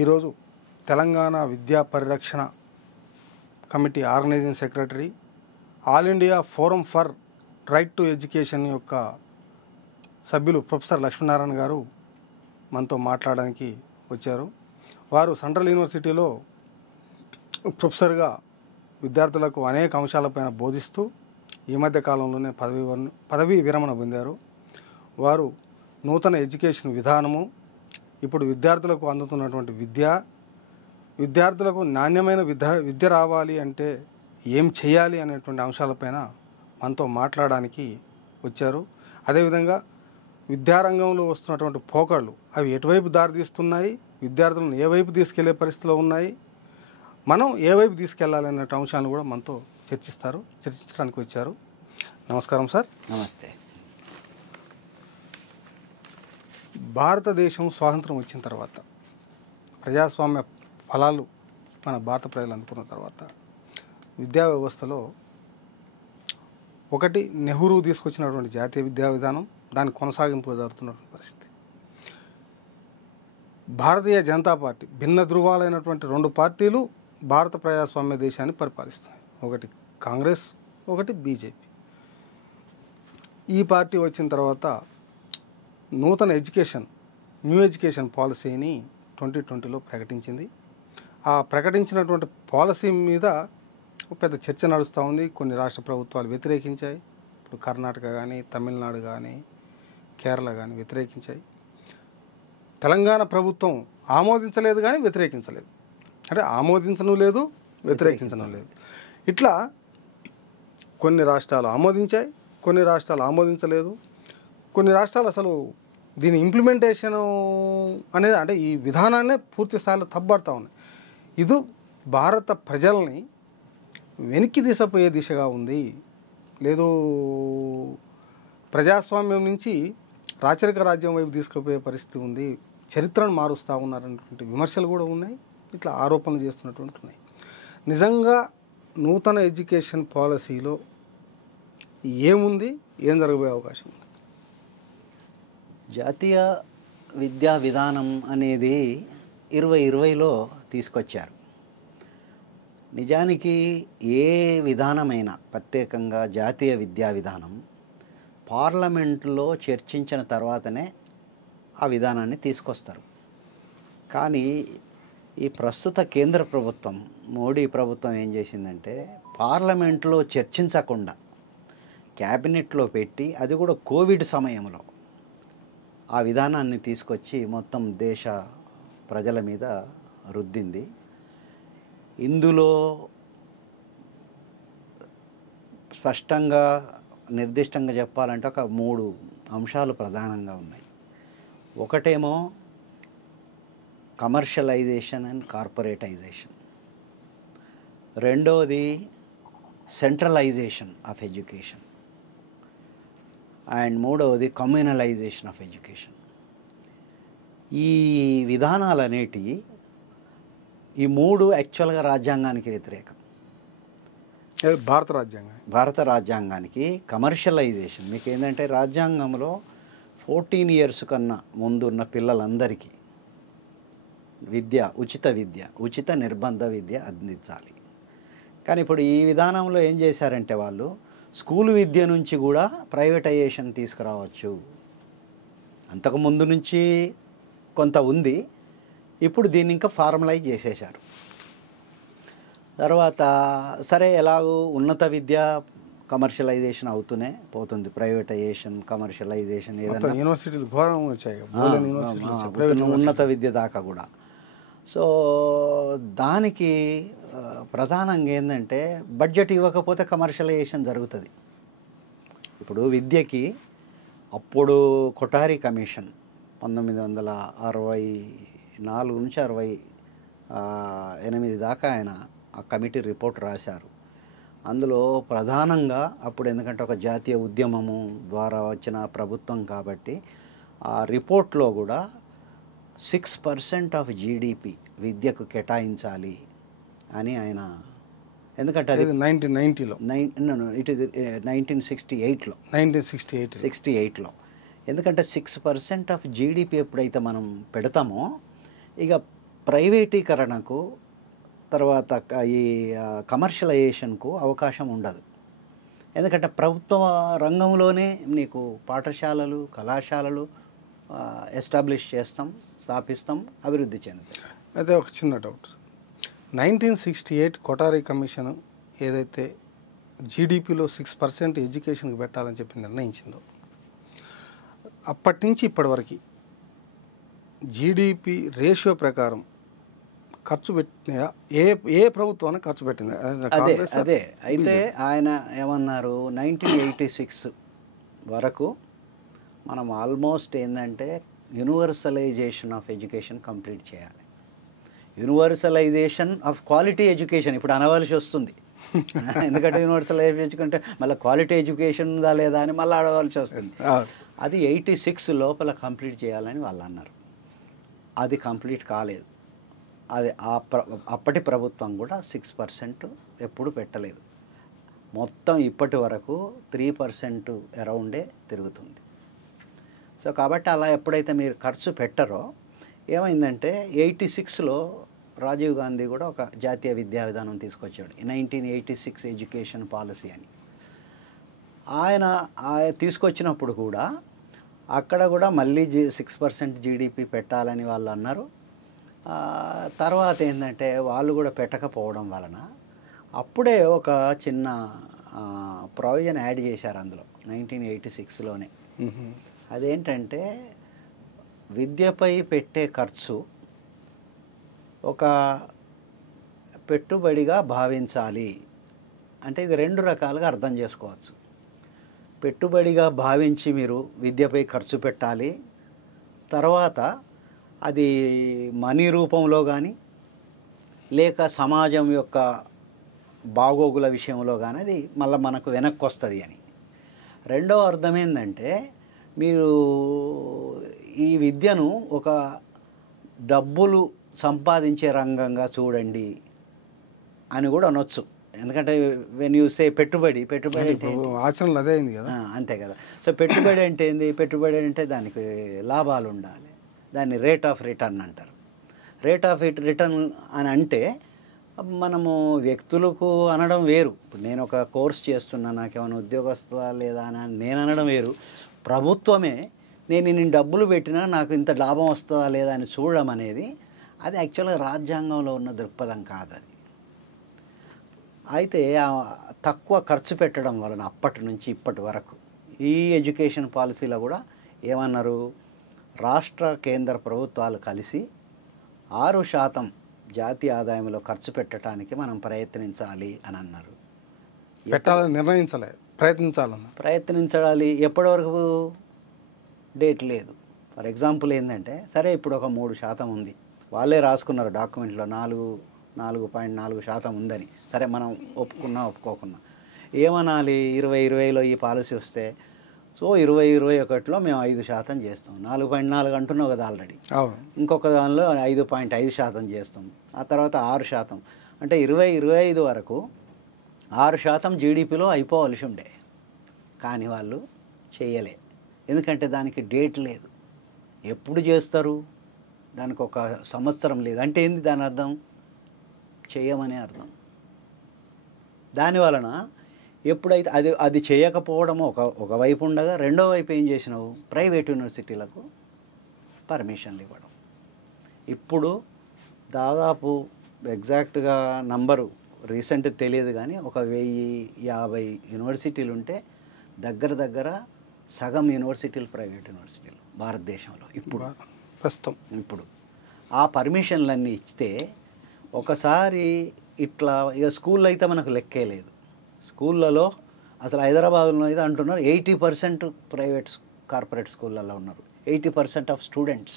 ఈరోజు తెలంగాణ విద్యా పరిరక్షణ committee organising secretary, all India forum for right to education యొక్క సభ్యులు ప్రొఫెసర్ లక్ష్మీనారాయణ గారు మనతో మాట్లాడడానికి వచ్చారు. వారు సెంట్రల్ యూనివర్సిటీలో ప్రొఫెసర్గా విద్యార్థులకు అనేక అంశాలపైన బోధిస్తూ ఈ మధ్య కాలంలోనే పదవీ విరమణ పొందారు. వారు నూతన ఎడ్యుకేషన్ విధానము, ఇప్పుడు విద్యార్థులకు అందుతున్నటువంటి విద్యార్థులకు నాణ్యమైన విద్య రావాలి అంటే ఏం చేయాలి అనేటువంటి అంశాలపైన మనతో మాట్లాడడానికి వచ్చారు. అదేవిధంగా విద్యారంగంలో వస్తున్నటువంటి పోకడలు అవి ఎటువైపు దారితీస్తున్నాయి, విద్యార్థులను ఏ వైపు తీసుకెళ్లే పరిస్థితిలో ఉన్నాయి, మనం ఏ వైపు తీసుకెళ్లాలి అనే అంశాలను కూడా మనతో చర్చించడానికి వచ్చారు. నమస్కారం సార్. నమస్తే. భారతదేశం స్వాతంత్రం వచ్చిన తర్వాత, ప్రజాస్వామ్య ఫలాలు మన భారత ప్రజలు అందుకున్న తర్వాత విద్యా వ్యవస్థలో ఒకటి నెహ్రూ తీసుకొచ్చినటువంటి జాతీయ విద్యా విధానం, దాని కొనసాగింపుగా జరుగుతున్నటువంటి పరిస్థితి. భారతీయ జనతా పార్టీ, భిన్న ధృవాలైనటువంటి రెండు పార్టీలు భారత ప్రజాస్వామ్య దేశాన్ని పరిపాలిస్తున్నాయి. ఒకటి కాంగ్రెస్, ఒకటి బీజేపీ. ఈ పార్టీ వచ్చిన తర్వాత నూతన న్యూ ఎడ్యుకేషన్ పాలసీని 2020లో ప్రకటించింది. ఆ ప్రకటించినటువంటి పాలసీ మీద పెద్ద చర్చ నడుస్తూ ఉంది. కొన్ని రాష్ట్ర ప్రభుత్వాలు వ్యతిరేకించాయి. ఇప్పుడు కర్ణాటక కానీ, తమిళనాడు కానీ, కేరళ కానీ వ్యతిరేకించాయి. తెలంగాణ ప్రభుత్వం ఆమోదించలేదు కానీ వ్యతిరేకించలేదు. అంటే ఆమోదించడం లేదు, వ్యతిరేకించడం లేదు. ఇట్లా కొన్ని రాష్ట్రాలు ఆమోదించాయి, కొన్ని రాష్ట్రాలు ఆమోదించలేదు. కొన్ని రాష్ట్రాలు అసలు దీని ఇంప్లిమెంటేషన్ అనేది, అంటే ఈ విధానాన్నే పూర్తి స్థాయిలో తప్పబడతా ఉన్నాయి. ఇది భారత ప్రజల్ని వెనక్కి తీసపోయే దిశగా ఉంది. లేదు, ప్రజాస్వామ్యం నుంచి రాచరిక రాజ్యం వైపు తీసుకుపోయే పరిస్థితి ఉంది, చరిత్రను మారుస్తూ ఉన్నారనేటువంటి విమర్శలు కూడా ఉన్నాయి, ఇట్లా ఆరోపణలు చేస్తున్నటువంటి ఉన్నాయి. నిజంగా నూతన ఎడ్యుకేషన్ పాలసీలో ఏముంది, ఏం జరగబోయే అవకాశం ఉంది? జాతీయ విద్యా విధానం అనేది 2020లో తీసుకొచ్చారు. నిజానికి ఏ విధానమైనా, ప్రత్యేకంగా జాతీయ విద్యా విధానం పార్లమెంట్లో చర్చించిన తర్వాతనే ఆ విధానాన్ని తీసుకొస్తారు. కానీ ఈ ప్రస్తుత కేంద్ర ప్రభుత్వం, మోడీ ప్రభుత్వం ఏం చేసిందంటే, పార్లమెంట్లో చర్చించకుండా క్యాబినెట్లో పెట్టి, అది కూడా కోవిడ్ సమయంలో ఆ విధానాన్ని తీసుకొచ్చి మొత్తం దేశ ప్రజల మీద రుద్దింది. ఇందులో స్పష్టంగా, నిర్దిష్టంగా చెప్పాలంటే ఒక 3 అంశాలు ప్రధానంగా ఉన్నాయి. ఒకటేమో కమర్షియలైజేషన్ అండ్ కార్పొరేటైజేషన్, రెండవది సెంట్రలైజేషన్ ఆఫ్ ఎడ్యుకేషన్, అండ్ మూడవది కమ్యూనలైజేషన్ ఆఫ్ ఎడ్యుకేషన్. ఈ విధానాలు అనేటివి, ఈ 3 యాక్చువల్గా రాజ్యాంగానికి వ్యతిరేకం. భారత రాజ్యాంగానికి కమర్షియలైజేషన్, మీకు ఏంటంటే రాజ్యాంగంలో 14 ఇయర్స్ కన్నా ముందున్న పిల్లలందరికీ ఉచిత నిర్బంధ విద్య అందించాలి. కానీ ఇప్పుడు ఈ విధానంలో ఏం చేశారంటే, వాళ్ళు స్కూల్ విద్య నుంచి కూడా ప్రైవేటైజేషన్ తీసుకురావచ్చు. అంతకుముందు నుంచి కొంత ఉంది, ఇప్పుడు దీన్ని ఇంకా ఫార్మలైజ్ చేసేశారు. తర్వాత సరే, ఎలాగూ ఉన్నత విద్య కమర్షియలైజేషన్ అవుతూనే పోతుంది, ప్రైవేటైజేషన్, కమర్షియలైజేషన్, ఏదైనా యూనివర్సిటీలు ఉన్నత విద్య దాకా కూడా. సో దానికి ప్రధానంగా ఏంటంటే, బడ్జెట్ ఇవ్వకపోతే కమర్షియలైజేషన్ జరుగుతుంది. ఇప్పుడు విద్యకి అప్పుడు కొఠారి కమిషన్ 1964 నుంచి 68 దాకా ఆయన ఆ కమిటీ రిపోర్ట్ రాశారు. అందులో ప్రధానంగా అప్పుడు, ఎందుకంటే ఒక జాతీయ ఉద్యమము ద్వారా వచ్చిన ప్రభుత్వం కాబట్టి, ఆ రిపోర్ట్లో కూడా 6% ఆఫ్ జీడిపి విద్యకు కేటాయించాలి అని ఆయన, ఎందుకంటే అది 1990లో, ఇట్ ఈస్ 1968లో, ఎందుకంటే 6% ఆఫ్ జీడిపి ఎప్పుడైతే మనం పెడతామో, ఇక ప్రైవేటీకరణకు తర్వాత ఈ కమర్షియలైజేషన్కు అవకాశం ఉండదు. ఎందుకంటే ప్రభుత్వ రంగంలోనే నీకు పాఠశాలలు, కళాశాలలు ఎస్టాబ్లిష్ చేస్తాం, స్థాపిస్తాం, అభివృద్ధి చెందుతాయి. అయితే ఒక చిన్న డౌట్, 1968 కొటారి కమిషన్ ఏదైతే జీడిపిలో 6% ఎడ్యుకేషన్కి పెట్టాలని చెప్పి నిర్ణయించిందో, అప్పటి నుంచి ఇప్పటివరకు జీడిపి రేషియో ప్రకారం ఖర్చు పెట్టినా ఏ ప్రభుత్వాన్ని ఖర్చు పెట్టింది? అదే అయితే ఆయన ఏమన్నారు, 1986 వరకు మనం ఆల్మోస్ట్ ఏంటంటే యూనివర్సలైజేషన్ ఆఫ్ ఎడ్యుకేషన్ కంప్లీట్ చేయాలి. యూనివర్సలైజేషన్ ఆఫ్ క్వాలిటీ ఎడ్యుకేషన్ ఇప్పుడు అనవలసి వస్తుంది. ఎందుకంటే యూనివర్సలైజేషన్ అంటే మళ్ళీ క్వాలిటీ ఎడ్యుకేషన్ ఉందా లేదా అని మళ్ళీ అడగవలసి వస్తుంది. అది 86 లోపల కంప్లీట్ చేయాలని వాళ్ళు అన్నారు. అది కంప్లీట్ కాలేదు. అది అప్పటి ప్రభుత్వం కూడా 6% ఎప్పుడు పెట్టలేదు. మొత్తం ఇప్పటి వరకు 3% అరౌండే తిరుగుతుంది. సో కాబట్టి అలా ఎప్పుడైతే మీరు ఖర్చు పెట్టరో ఏమైందంటే 86లో రాజీవ్ గాంధీ కూడా ఒక జాతీయ విద్యా విధానం తీసుకొచ్చాడు, 1986 ఎడ్యుకేషన్ పాలసీ అని. ఆయన తీసుకొచ్చినప్పుడు కూడా అక్కడ కూడా మళ్ళీ 6% జీడిపి పెట్టాలని వాళ్ళు అన్నారు. తర్వాత ఏంటంటే వాళ్ళు కూడా పెట్టకపోవడం వలన అప్పుడే ఒక చిన్న ప్రొవిజన్ యాడ్ చేశారు అందులో 1986లోనే. అదేంటంటే విద్యపై పెట్టే ఖర్చు ఒక పెట్టుబడిగా భావించాలి. అంటే ఇది రెండు రకాలుగా అర్థం చేసుకోవచ్చు. పెట్టుబడిగా భావించి మీరు విద్యపై ఖర్చు పెట్టాలి, తర్వాత అది మనీ రూపంలో కానీ లేక సమాజం యొక్క బాగోగుల విషయంలో కానీ అది మళ్ళీ మనకు వెనక్కి వస్తుంది అని. రెండవ అర్థం ఏంటంటే మీరు ఈ విద్యను ఒక డబ్బులు సంపాదించే రంగంగా చూడండి అని కూడా అనొచ్చు. ఎందుకంటే వెన్ యూ సే పెట్టుబడి అంటే ఆచరణలో అదే అయింది కదా, అంతే కదా. సో పెట్టుబడి అంటే ఏంది? పెట్టుబడి అంటే దానికి లాభాలు ఉండాలి, దాన్ని రేట్ ఆఫ్ రిటర్న్ అంటారు. రేట్ ఆఫ్ రిటర్న్ అని అంటే మనము వ్యక్తులకు అనడం వేరు. ఇప్పుడు నేను ఒక కోర్స్ చేస్తున్నా, నాకేమైనా ఉద్యోగం వస్తుందా లేదా అని నేను అనడం వేరు. ప్రభుత్వమే నేను ఇన్ని డబ్బులు పెట్టినా నాకు ఇంత లాభం వస్తుందా లేదా అని చూడడం అనేది అది యాక్చువల్గా రాజ్యాంగంలో ఉన్న దృక్పథం కాదు అది. అయితే తక్కువ ఖర్చు పెట్టడం వలన అప్పటి నుంచి ఇప్పటి వరకు ఈ ఎడ్యుకేషన్ పాలసీలో కూడా ఏమన్నారు, రాష్ట్ర కేంద్ర ప్రభుత్వాలు కలిసి 6% జాతీయ ఆదాయంలో ఖర్చు పెట్టడానికి మనం ప్రయత్నించాలి అని అన్నారు. పెట్టాలని నిర్ణయించలే, ప్రయత్నించాలి. ఎప్పటి వరకు డేట్ లేదు. ఫర్ ఎగ్జాంపుల్ ఏంటంటే సరే ఇప్పుడు ఒక 3% ఉంది, వాళ్ళే రాసుకున్నారు డాక్యుమెంట్లో 4.4% ఉందని. సరే మనం ఒప్పుకోకున్నా ఏమనాలి, 2020లో ఈ పాలసీ వస్తే సో 2021లో మేము 5% చేస్తాం. 4.4 అంటున్నావు కదా ఆల్రెడీ, ఇంకొక దానిలో 5.5% చేస్తాం, ఆ తర్వాత 6%. అంటే 2025 వరకు 6% జీడిపిలో అయిపోవలసి ఉండే, కానీ వాళ్ళు చేయలే. ఎందుకంటే దానికి డేట్ లేదు, ఎప్పుడు చేస్తారు, దానికి ఒక సంవత్సరం లేదు. అంటే ఏంది దాని అర్థం? చేయమనే అర్థం. దానివలన ఎప్పుడైతే అది చేయకపోవడం ఒకవైపు ఉండగా రెండో వైపు ఏం చేసినావు, ప్రైవేట్ యూనివర్సిటీలకు పర్మిషన్లు ఇవ్వడం. ఇప్పుడు దాదాపు ఎగ్జాక్ట్గా నంబరు రీసెంట్ తెలియదు కానీ ఒక 1050 యూనివర్సిటీలు ఉంటే దగ్గర సగం యూనివర్సిటీలు ప్రైవేట్ యూనివర్సిటీలు భారతదేశంలో ఇప్పుడు ఆ పర్మిషన్లన్నీ ఇస్తే ఒకసారి ఇట్లా ఇక స్కూల్లో అయితే మనకు లెక్కే లేదు. స్కూళ్ళలో అసలు హైదరాబాద్లో అయితే అంటున్నారు 80% ప్రైవేట్ కార్పొరేట్ స్కూళ్ళల్లో ఉన్నారు, 80% ఆఫ్ స్టూడెంట్స్.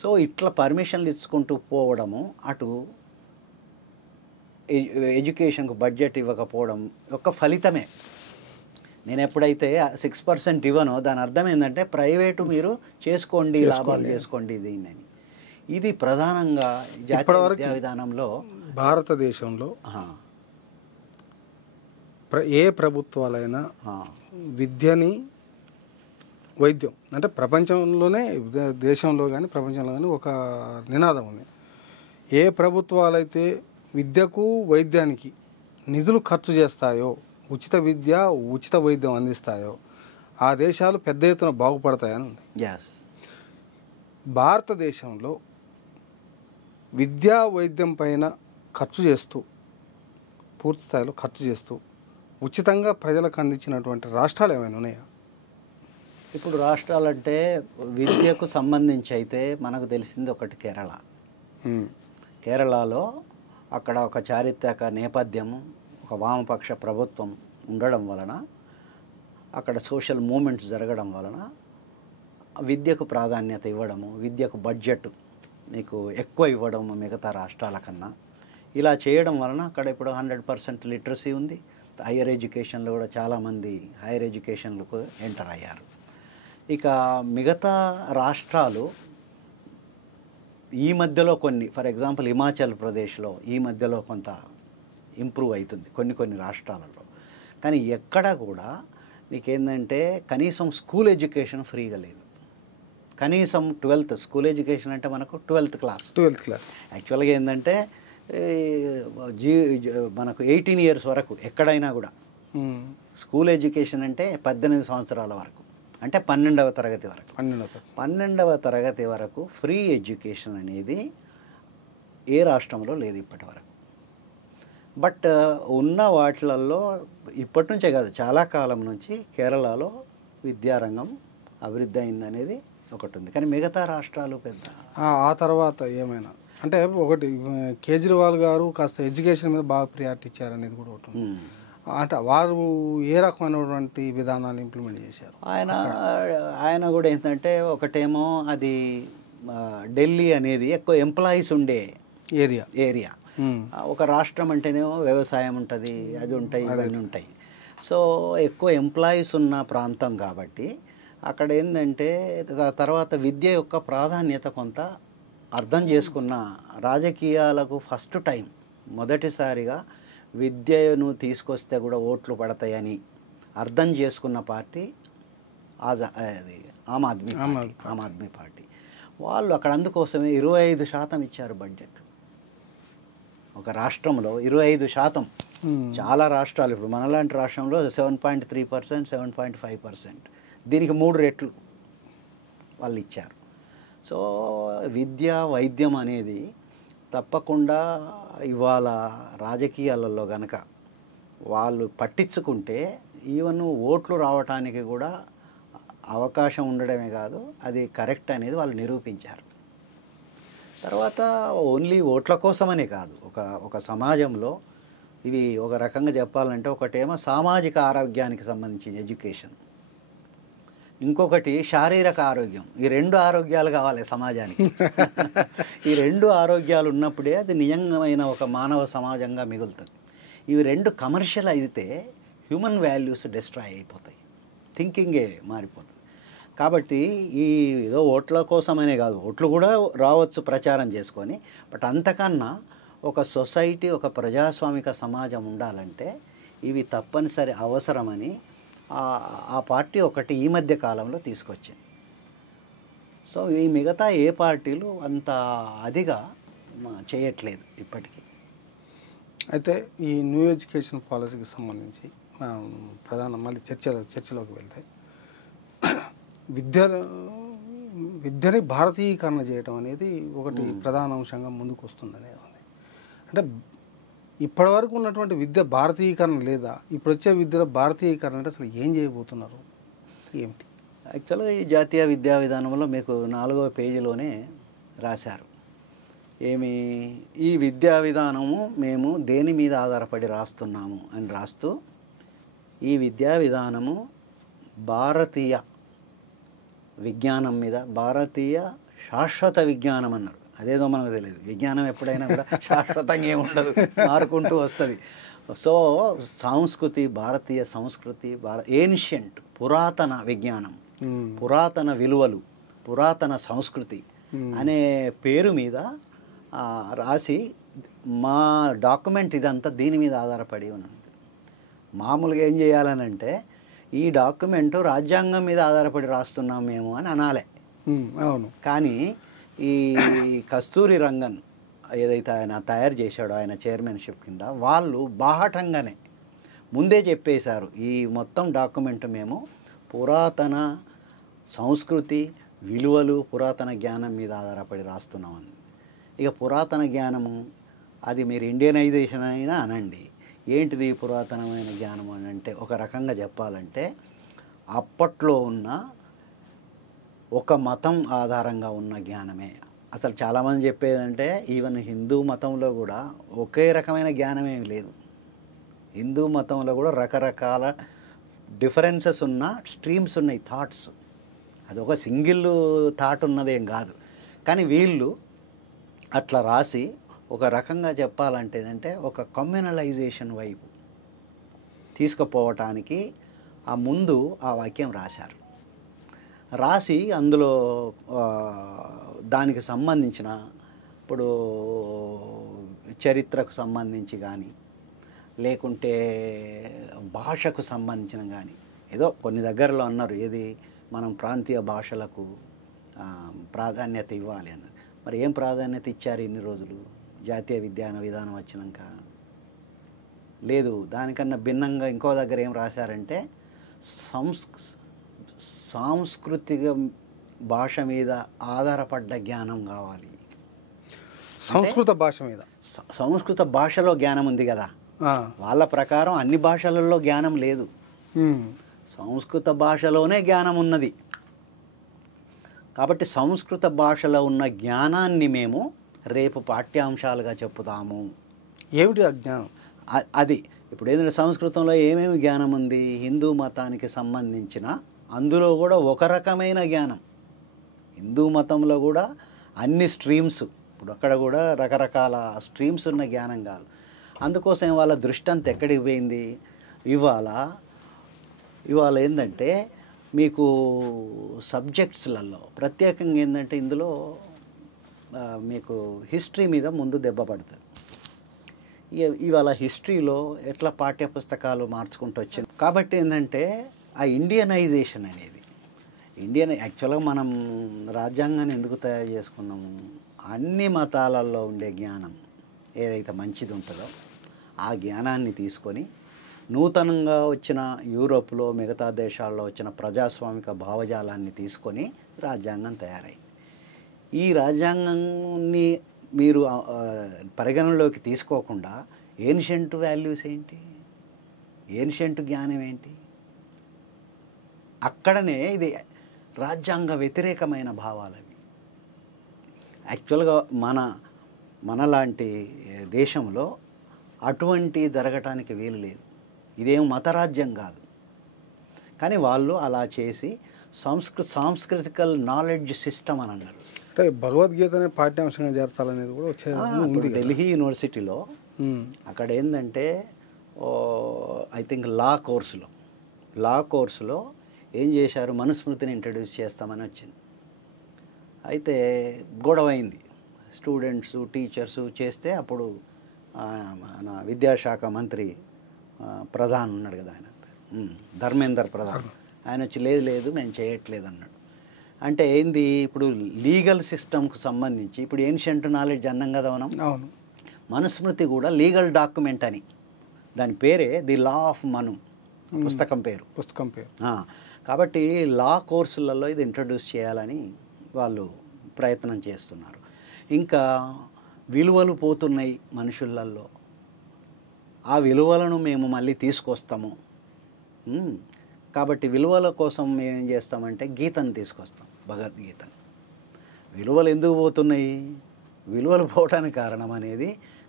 సో ఇట్లా పర్మిషన్లు ఇచ్చుకుంటూ పోవడము, అటు ఎడ్యుకేషన్కు బడ్జెట్ ఇవ్వకపోవడం యొక్క ఫలితమే. నేను ఎప్పుడైతే 6% ఇవ్వనో దాని అర్థం ఏంటంటే ప్రైవేటు మీరు చేసుకోండి, లాభాలు చేసుకోండి దీన్ని. ఇది ప్రధానంగా జాతీయ విద్యా విధానంలో భారతదేశంలో ఏ ప్రభుత్వాలైనా విద్యని వైద్యం అంటే ప్రపంచంలోనే దేశంలో కానీ ప్రపంచంలో కానీ ఒక నినాదం ఉంది. ఏ ప్రభుత్వాలైతే విద్యకు వైద్యానికి నిధులు ఖర్చు చేస్తాయో, ఉచిత విద్య ఉచిత వైద్యం అందిస్తాయో ఆ దేశాలు పెద్ద ఎత్తున బాగుపడతాయని ఉంది. భారతదేశంలో విద్యా వైద్యం పైన ఖర్చు చేస్తూ పూర్తి స్థాయిలో ఖర్చు చేస్తూ ఉచితంగా ప్రజలకు అందించినటువంటి రాష్ట్రాలు ఏమైనా ఉన్నాయా? ఇప్పుడు రాష్ట్రాలంటే విద్యకు సంబంధించి అయితే మనకు తెలిసింది ఒకటి కేరళ. కేరళలో అక్కడ ఒక చారిత్రక నేపథ్యము, ఒక వామపక్ష ప్రభుత్వం ఉండడం వలన, అక్కడ సోషల్ మూమెంట్స్ జరగడం వలన విద్యకు ప్రాధాన్యత ఇవ్వడము, విద్యకు బడ్జెట్ మీకు ఎక్కువ ఇవ్వడం మిగతా రాష్ట్రాల కన్నా, ఇలా చేయడం వలన అక్కడ ఇప్పుడు 100% లిటరసీ ఉంది. హైయర్ ఎడ్యుకేషన్లో కూడా చాలామంది హైయర్ ఎడ్యుకేషన్లకు ఎంటర్ అయ్యారు. ఇక మిగతా రాష్ట్రాలు ఈ మధ్యలో కొన్ని, ఫర్ ఎగ్జాంపుల్ హిమాచల్ ప్రదేశ్లో ఈ మధ్యలో కొంత ఇంప్రూవ్ అవుతుంది కొన్ని రాష్ట్రాలలో. కానీ ఎక్కడ కూడా మీకేంటంటే కనీసం స్కూల్ ఎడ్యుకేషన్ ఫ్రీగా లేదు. కనీసం 12th స్కూల్ ఎడ్యుకేషన్ అంటే మనకు 12th క్లాస్ యాక్చువల్గా ఏంటంటే మనకు 18 years వరకు ఎక్కడైనా కూడా స్కూల్ ఎడ్యుకేషన్ అంటే 18 సంవత్సరాల వరకు, అంటే 12వ తరగతి వరకు. 12వ తరగతి వరకు ఫ్రీ ఎడ్యుకేషన్ అనేది ఏ రాష్ట్రంలో లేదు ఇప్పటి వరకు. బట్ ఉన్న వాటిలలో ఇప్పటి నుంచే కాదు, చాలా కాలం నుంచి కేరళలో విద్యారంగం అభివృద్ధి అయిందనేది ఒకటి ఉంది. కానీ మిగతా రాష్ట్రాలు పెద్ద ఆ తర్వాత ఏమైనా అంటే ఒకటి కేజ్రీవాల్ గారు కాస్త ఎడ్యుకేషన్ మీద బాగా ప్రియారిటీ ఇచ్చారనేది కూడా ఒకటి ఉంది. అంటే వారు ఏ రకమైనటువంటి విధానాలు ఇంప్లిమెంట్ చేశారు? ఆయన కూడా ఏంటంటే ఒకటేమో అది ఢిల్లీ అనేది ఎక్కువ ఎంప్లాయీస్ ఉండే ఏరియా. ఒక రాష్ట్రం అంటేనేమో వ్యవసాయం ఉంటుంది, అది ఉంటాయి, ఇవన్నీ ఉంటాయి. సో ఎక్కువ ఎంప్లాయీస్ ఉన్న ప్రాంతం కాబట్టి అక్కడ ఏంటంటే తర్వాత విద్య యొక్క ప్రాధాన్యత కొంత అర్థం చేసుకున్న, రాజకీయాలకు ఫస్ట్ టైం మొదటిసారిగా విద్యను తీసుకొస్తే కూడా ఓట్లు పడతాయని అర్థం చేసుకున్న పార్టీ అది ఆమ్ ఆద్మీ పార్టీ. వాళ్ళు అక్కడ అందుకోసమే 25% ఇచ్చారు బడ్జెట్. ఒక రాష్ట్రంలో 25%. చాలా రాష్ట్రాలు, ఇప్పుడు మనలాంటి రాష్ట్రంలో 7.3%, 7.5%, దీనికి 3 రెట్లు వాళ్ళు ఇచ్చారు. సో విద్య వైద్యం అనేది తప్పకుండా ఇవాళ రాజకీయాలలో గనక వాళ్ళు పట్టించుకుంటే ఈవెన్ ఓట్లు రావటానికి కూడా అవకాశం ఉండడమే కాదు, అది కరెక్ట్ అనేది వాళ్ళు నిరూపించారు. తర్వాత ఓన్లీ ఓట్ల కోసమనే కాదు, ఒక సమాజంలో ఇవి ఒక రకంగా చెప్పాలంటే ఒకటేమో సామాజిక ఆరోగ్యానికి సంబంధించిన ఎడ్యుకేషన్, ఇంకొకటి శారీరక ఆరోగ్యం. ఈ 2 ఆరోగ్యాలు కావాలి సమాజానికి. ఈ 2 ఆరోగ్యాలు ఉన్నప్పుడే అది నిజమైన ఒక మానవ సమాజంగా మిగులుతుంది. ఇవి 2 కమర్షియల్ అయితే హ్యూమన్ వాల్యూస్ డిస్ట్రాయ్ అయిపోతాయి, థింకింగే మారిపోతుంది. కాబట్టి ఈ ఏదో ఓట్ల కోసమనే కాదు, ఓట్లు కూడా రావచ్చు ప్రచారం చేసుకొని, బట్ అంతకన్నా ఒక సొసైటీ, ఒక ప్రజాస్వామిక సమాజం ఉండాలంటే ఇవి తప్పనిసరి అవసరమని ఆ పార్టీ ఒకటి ఈ మధ్య కాలంలో తీసుకొచ్చింది. సో ఈ మిగతా ఏ పార్టీలు అంత అదిగా చేయట్లేదు ఇప్పటికీ. అయితే ఈ న్యూ ఎడ్యుకేషన్ పాలసీకి సంబంధించి మళ్ళీ చర్చలోకి వెళ్తే విద్యని భారతీయీకరణ చేయటం అనేది ఒకటి ప్రధాన అంశంగా ముందుకు వస్తుంది అనేది ఉంది. అంటే ఇప్పటివరకు ఉన్నటువంటి విద్య భారతీయీకరణ లేదా, ఇప్పుడు వచ్చే విద్యలో భారతీయీకరణ అంటే అసలు ఏం చేయబోతున్నారు, ఏమిటి? యాక్చువల్గా ఈ జాతీయ విద్యా విధానంలో మీకు 4వ పేజీలోనే రాశారు ఏమి, ఈ విద్యా విధానము మేము దేని మీద ఆధారపడి రాస్తున్నాము అని రాస్తూ, ఈ విద్యా విధానము భారతీయ విజ్ఞానం మీద, భారతీయ శాశ్వత విజ్ఞానం అన్నారు. అదేదో మనకు తెలియదు, విజ్ఞానం ఎప్పుడైనా కూడా శాశ్వతంగా ఏముండదు, మారుకుంటూ వస్తుంది. సో సంస్కృతి, భారతీయ సంస్కృతి, ఏన్షియంట్ పురాతన విజ్ఞానం, పురాతన విలువలు, పురాతన సంస్కృతి అనే పేరు మీద రాసి మా డాక్యుమెంట్ ఇదంతా దీని మీద ఆధారపడి ఉన్నది. మామూలుగా ఏం చేయాలనంటే ఈ డాక్యుమెంట్ రాజ్యాంగం మీద ఆధారపడి రాస్తున్నాం మేము అని అనాలే. అవును. కానీ ఈ కస్తూరి రంగన్ ఏదైతే ఆయన తయారు చేశాడో ఆయన చైర్మన్షిప్ కింద వాళ్ళు బాహటంగానే ముందే చెప్పేశారు, ఈ మొత్తం డాక్యుమెంట్ మేము పురాతన సంస్కృతి విలువలు పురాతన జ్ఞానం మీద ఆధారపడి రాస్తున్నామని. ఇక పురాతన జ్ఞానము అది మీరు ఇండియనైజేషన్ అయినా అనండి, ఏంటిది పురాతనమైన జ్ఞానం అని అంటే ఒక రకంగా చెప్పాలంటే అప్పట్లో ఉన్న ఒక మతం ఆధారంగా ఉన్న జ్ఞానమే. అసలు చాలామంది చెప్పేదంటే ఈవెన్ హిందూ మతంలో కూడా ఒకే రకమైన జ్ఞానం ఏమి లేదు. హిందూ మతంలో కూడా రకరకాల డిఫరెన్సెస్ ఉన్న స్ట్రీమ్స్ ఉన్నాయి, థాట్స్. అది ఒక సింగిల్ థాట్ ఉన్నదేం కాదు. కానీ వీళ్ళు అట్లా రాసి ఒక రకంగా చెప్పాలంటే ఏంటంటే ఒక కమ్యూనలైజేషన్ వైపు తీసుకుపోవటానికి ఆ ముందు ఆ వాక్యం రాశారు. రాసి అందులో దానికి సంబంధించిన ఇప్పుడు చరిత్రకు సంబంధించి కానీ లేకుంటే భాషకు సంబంధించిన కానీ ఏదో కొన్ని దగ్గరలో అన్నారు ఏది మనం ప్రాంతీయ భాషలకు ప్రాధాన్యత ఇవ్వాలి అన్నారు. మరి ఏం ప్రాధాన్యత ఇచ్చారు ఇన్ని రోజులు? జాతీయ విద్యాన విధానం వచ్చినాక లేదు. దానికన్నా భిన్నంగా ఇంకో దగ్గర ఏం రాశారంటే సాంస్కృతిక భాష మీద ఆధారపడ్డ జ్ఞానం కావాలి. సంస్కృత భాష మీద, సంస్కృత భాషలో జ్ఞానం ఉంది కదా, వాళ్ళ ప్రకారం అన్ని భాషలలో జ్ఞానం లేదు, సంస్కృత భాషలోనే జ్ఞానం ఉన్నది. కాబట్టి సంస్కృత భాషలో ఉన్న జ్ఞానాన్ని మేము రేపు పాఠ్యాంశాలుగా చెప్పుతాము. ఏమిటి అజ్ఞానం? అది ఇప్పుడు ఏంటంటే సంస్కృతంలో ఏమేమి జ్ఞానం ఉంది? హిందూ మతానికి సంబంధించిన అందులో కూడా ఒక రకమైన జ్ఞానం. హిందూ మతంలో కూడా అన్ని స్ట్రీమ్స్, ఇప్పుడు అక్కడ కూడా రకరకాల స్ట్రీమ్స్ ఉన్న జ్ఞానం కాదు. అందుకోసం వాళ్ళ దృష్టి అంతా ఎక్కడికి పోయింది? ఇవాళ ఏంటంటే మీకు సబ్జెక్ట్స్లలో ప్రత్యేకంగా ఏంటంటే ఇందులో మీకు హిస్టరీ మీద ముందు దెబ్బ పడుతుంది. ఇవాళ హిస్టరీలో ఎట్లా పాఠ్యపుస్తకాలు మార్చుకుంటూ వచ్చింది కాబట్టి ఏంటంటే ఆ ఇండియనైజేషన్ అనేది యాక్చువల్గా మనం రాజ్యాంగాన్ని ఎందుకు తయారు చేసుకున్నాము? అన్ని మతాలలో ఉండే జ్ఞానం ఏదైతే మంచిది ఉంటుందో ఆ జ్ఞానాన్ని తీసుకొని నూతనంగా వచ్చిన యూరోప్లో మిగతా దేశాల్లో వచ్చిన ప్రజాస్వామిక భావజాలాన్ని తీసుకొని రాజ్యాంగం తయారైంది. ఈ రాజ్యాంగాన్ని మీరు పరిగణనలోకి తీసుకోకుండా ఏన్షియంట్ వాల్యూస్ ఏంటి, ఏన్షియంట్ జ్ఞానం ఏంటి? అక్కడనే ఇది రాజ్యాంగ వ్యతిరేకమైన భావాలు అవి. యాక్చువల్గా మనలాంటి దేశంలో అటువంటి జరగటానికి వీలు లేదు. ఇదేం మతరాజ్యం కాదు. కానీ వాళ్ళు అలా చేసి సాంస్కృతికల్ నాలెడ్జ్ సిస్టమ్ అని అన్నారు. అంటే భగవద్గీతనే పాఠ్యాంశంగా చేర్చాలనేది కూడా వచ్చే ఢిల్లీ యూనివర్సిటీలో అక్కడ ఏంటంటే ఐ థింక్ లా కోర్సులో ఏం చేశారు, మనుస్మృతిని ఇంట్రడ్యూస్ చేస్తామని వచ్చింది. అయితే గొడవ అయింది. స్టూడెంట్స్ టీచర్స్ చేస్తే అప్పుడు మన విద్యాశాఖ మంత్రి ప్రధాన్ ఉన్నాడు కదా, ఆయన ధర్మేందర్ ప్రధాన్, ఆయన వచ్చి లేదు మేము చేయట్లేదు అన్నాడు. అంటే ఏంది, ఇప్పుడు లీగల్ సిస్టమ్కు సంబంధించి ఇప్పుడు ఏన్షియంట్ నాలెడ్జ్ అన్నాం కదా మనం, మనుస్మృతి కూడా లీగల్ డాక్యుమెంట్ అని, దాని పేరే ది లా ఆఫ్ మను, పుస్తకం పేరు. కాబట్టి లా కోర్సులలో ఇది ఇంట్రడ్యూస్ చేయాలని వాళ్ళు ప్రయత్నం చేస్తున్నారు. ఇంకా విలువలు పోతున్నాయి మనుషులలో, ఆ విలువలను మేము మళ్ళీ తీసుకొస్తాము. కాబట్టి విలువల కోసం మేము ఏం చేస్తామంటే గీతను తీసుకొస్తాం, భగవద్గీతను. విలువలు ఎందుకు పోతున్నాయి? విలువలు పోవడానికి కారణం అనేది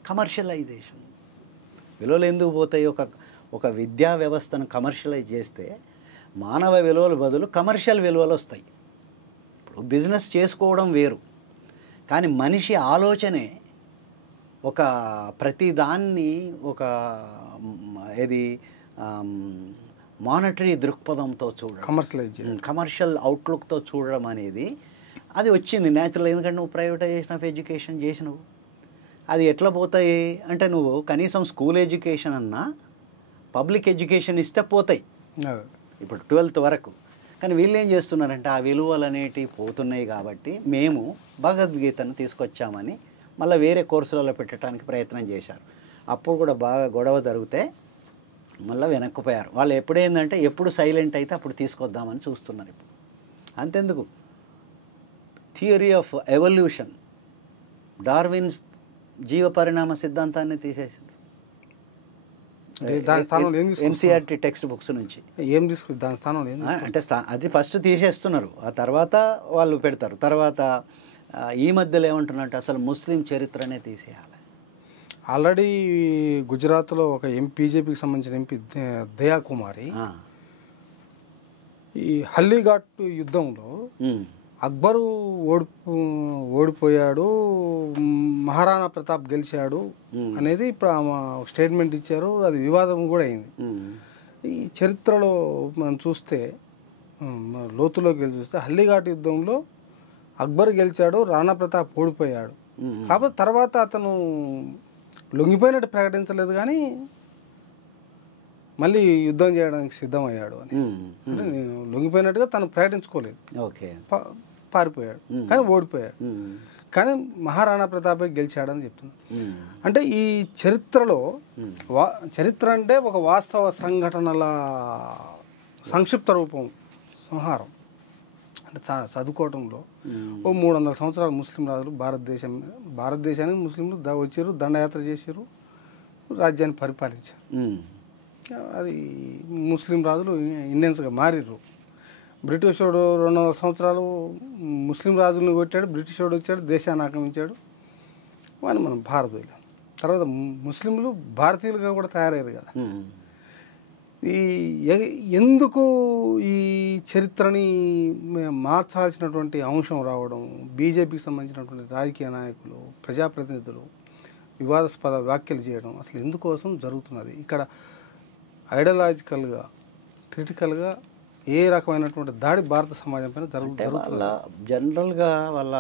కమర్షియలైజేషన్. విలువలు ఎందుకు పోతాయి? ఒక విద్యా వ్యవస్థను కమర్షియలైజ్ చేస్తే మానవ విలువల బదులు కమర్షియల్ విలువలు వస్తాయి. ఇప్పుడు బిజినెస్ చేసుకోవడం వేరు, కానీ మనిషి ఆలోచనే ఒక ప్రతిదాన్ని ఒక మానిటరీ దృక్పథంతో చూడడం, కమర్షియల్ అవుట్లుక్తో చూడడం అనేది అది వచ్చింది న్యాచురల్. ఎందుకంటే నువ్వు ప్రైవేటైజేషన్ ఆఫ్ ఎడ్యుకేషన్ చేసినవు, అది ఎట్లా పోతాయి అంటే నువ్వు కనీసం స్కూల్ ఎడ్యుకేషన్ అన్నా పబ్లిక్ ఎడ్యుకేషన్ ఇస్తే పోతాయి. ఇప్పుడు 12th వరకు. కానీ వీళ్ళు ఏం చేస్తున్నారంటే ఆ విలువలు అనేటివి పోతున్నాయి కాబట్టి మేము భగవద్గీతను తీసుకొచ్చామని మళ్ళీ వేరే కోర్సులలో పెట్టడానికి ప్రయత్నం చేశారు. అప్పుడు కూడా బాగా గొడవ జరిగితే మళ్ళీ వెనక్కిపోయారు. వాళ్ళు ఎప్పుడేందంటే ఎప్పుడు సైలెంట్ అయితే అప్పుడు తీసుకొద్దామని చూస్తున్నారు. ఇప్పుడు అంతెందుకు, థియరీ ఆఫ్ ఎవల్యూషన్, డార్విన్ జీవ పరిణామ సిద్ధాంతాన్ని తీసేసిండు దాని స్థానంలో ఏం తీసుకొస్తున్నారు? ఎన్సీఆర్టీ టెక్స్ట్ బుక్స్ నుంచి. ఏం తీసుకు దాని స్థానంలో ఏం అంటే అది ఫస్ట్ తీసేస్తున్నారు, ఆ తర్వాత వాళ్ళు పెడతారు. తర్వాత ఈ మధ్యలో ఏమంటున్నట్టు అసలు ముస్లిం చరిత్రనే తీసేయాలి. ఆల్రెడీ గుజరాత్లో ఒక బీజేపీకి సంబంధించిన ఎంపీ దయా కుమారి ఈ హల్లీఘాట్ యుద్ధంలో అక్బరు ఓడిపోయాడు, మహారాణా ప్రతాప్ గెలిచాడు అనేది ఇప్పుడు స్టేట్మెంట్ ఇచ్చారు. అది వివాదం కూడా అయింది. ఈ చరిత్రలో మనం చూస్తే, లోతులోకి వెళ్ళి చూస్తే హల్లీఘాట్ యుద్ధంలో అక్బర్ గెలిచాడు, రాణా ప్రతాప్ ఓడిపోయాడు. కాకపోతే తర్వాత అతను లొంగిపోయినట్టు ప్రకటించలేదు, కానీ మళ్ళీ యుద్ధం చేయడానికి సిద్ధమయ్యాడు అని. అంటే నేను లొంగిపోయినట్టుగా తను ప్రకటించుకోలేదు, ఓకే, పారిపోయాడు, కానీ ఓడిపోయాడు. కానీ మహారాణా ప్రతాపే గెలిచాడని చెప్తున్నాను. అంటే ఈ చరిత్రలో చరిత్ర అంటే ఒక వాస్తవ సంఘటనల సంక్షిప్త రూపం, సంహారం. అంటే చదువుకోవటంలో ఓ 300 సంవత్సరాలు ముస్లిం రాజులు భారతదేశానికి ముస్లింలు వచ్చారు, దండయాత్ర చేశారు, రాజ్యాన్ని పరిపాలించారు. అది ముస్లిం రాజులు ఇండియన్స్గా మారిర్రు. బ్రిటిష్ వాడు 200 సంవత్సరాలు ముస్లిం రాజులను కొట్టాడు, బ్రిటిష్ వాడు వచ్చాడు, దేశాన్ని ఆక్రమించాడు, అని మనం భారతీయులు. తర్వాత ముస్లింలు భారతీయులుగా కూడా తయారయ్యారు కదా. ఈ ఎందుకు ఈ చరిత్రని మార్చాల్సినటువంటి అంశం రావడం, బీజేపీకి సంబంధించినటువంటి రాజకీయ నాయకులు, ప్రజాప్రతినిధులు వివాదాస్పద వ్యాఖ్యలు చేయడం అసలు ఎందుకోసం జరుగుతున్నది? ఇక్కడ ఐడియాలజికల్గా, క్రిటికల్గా ఏ రకమైనటువంటి దాడి భారత సమాజం పైన జరుగుతుంది? జనరల్గా వాళ్ళ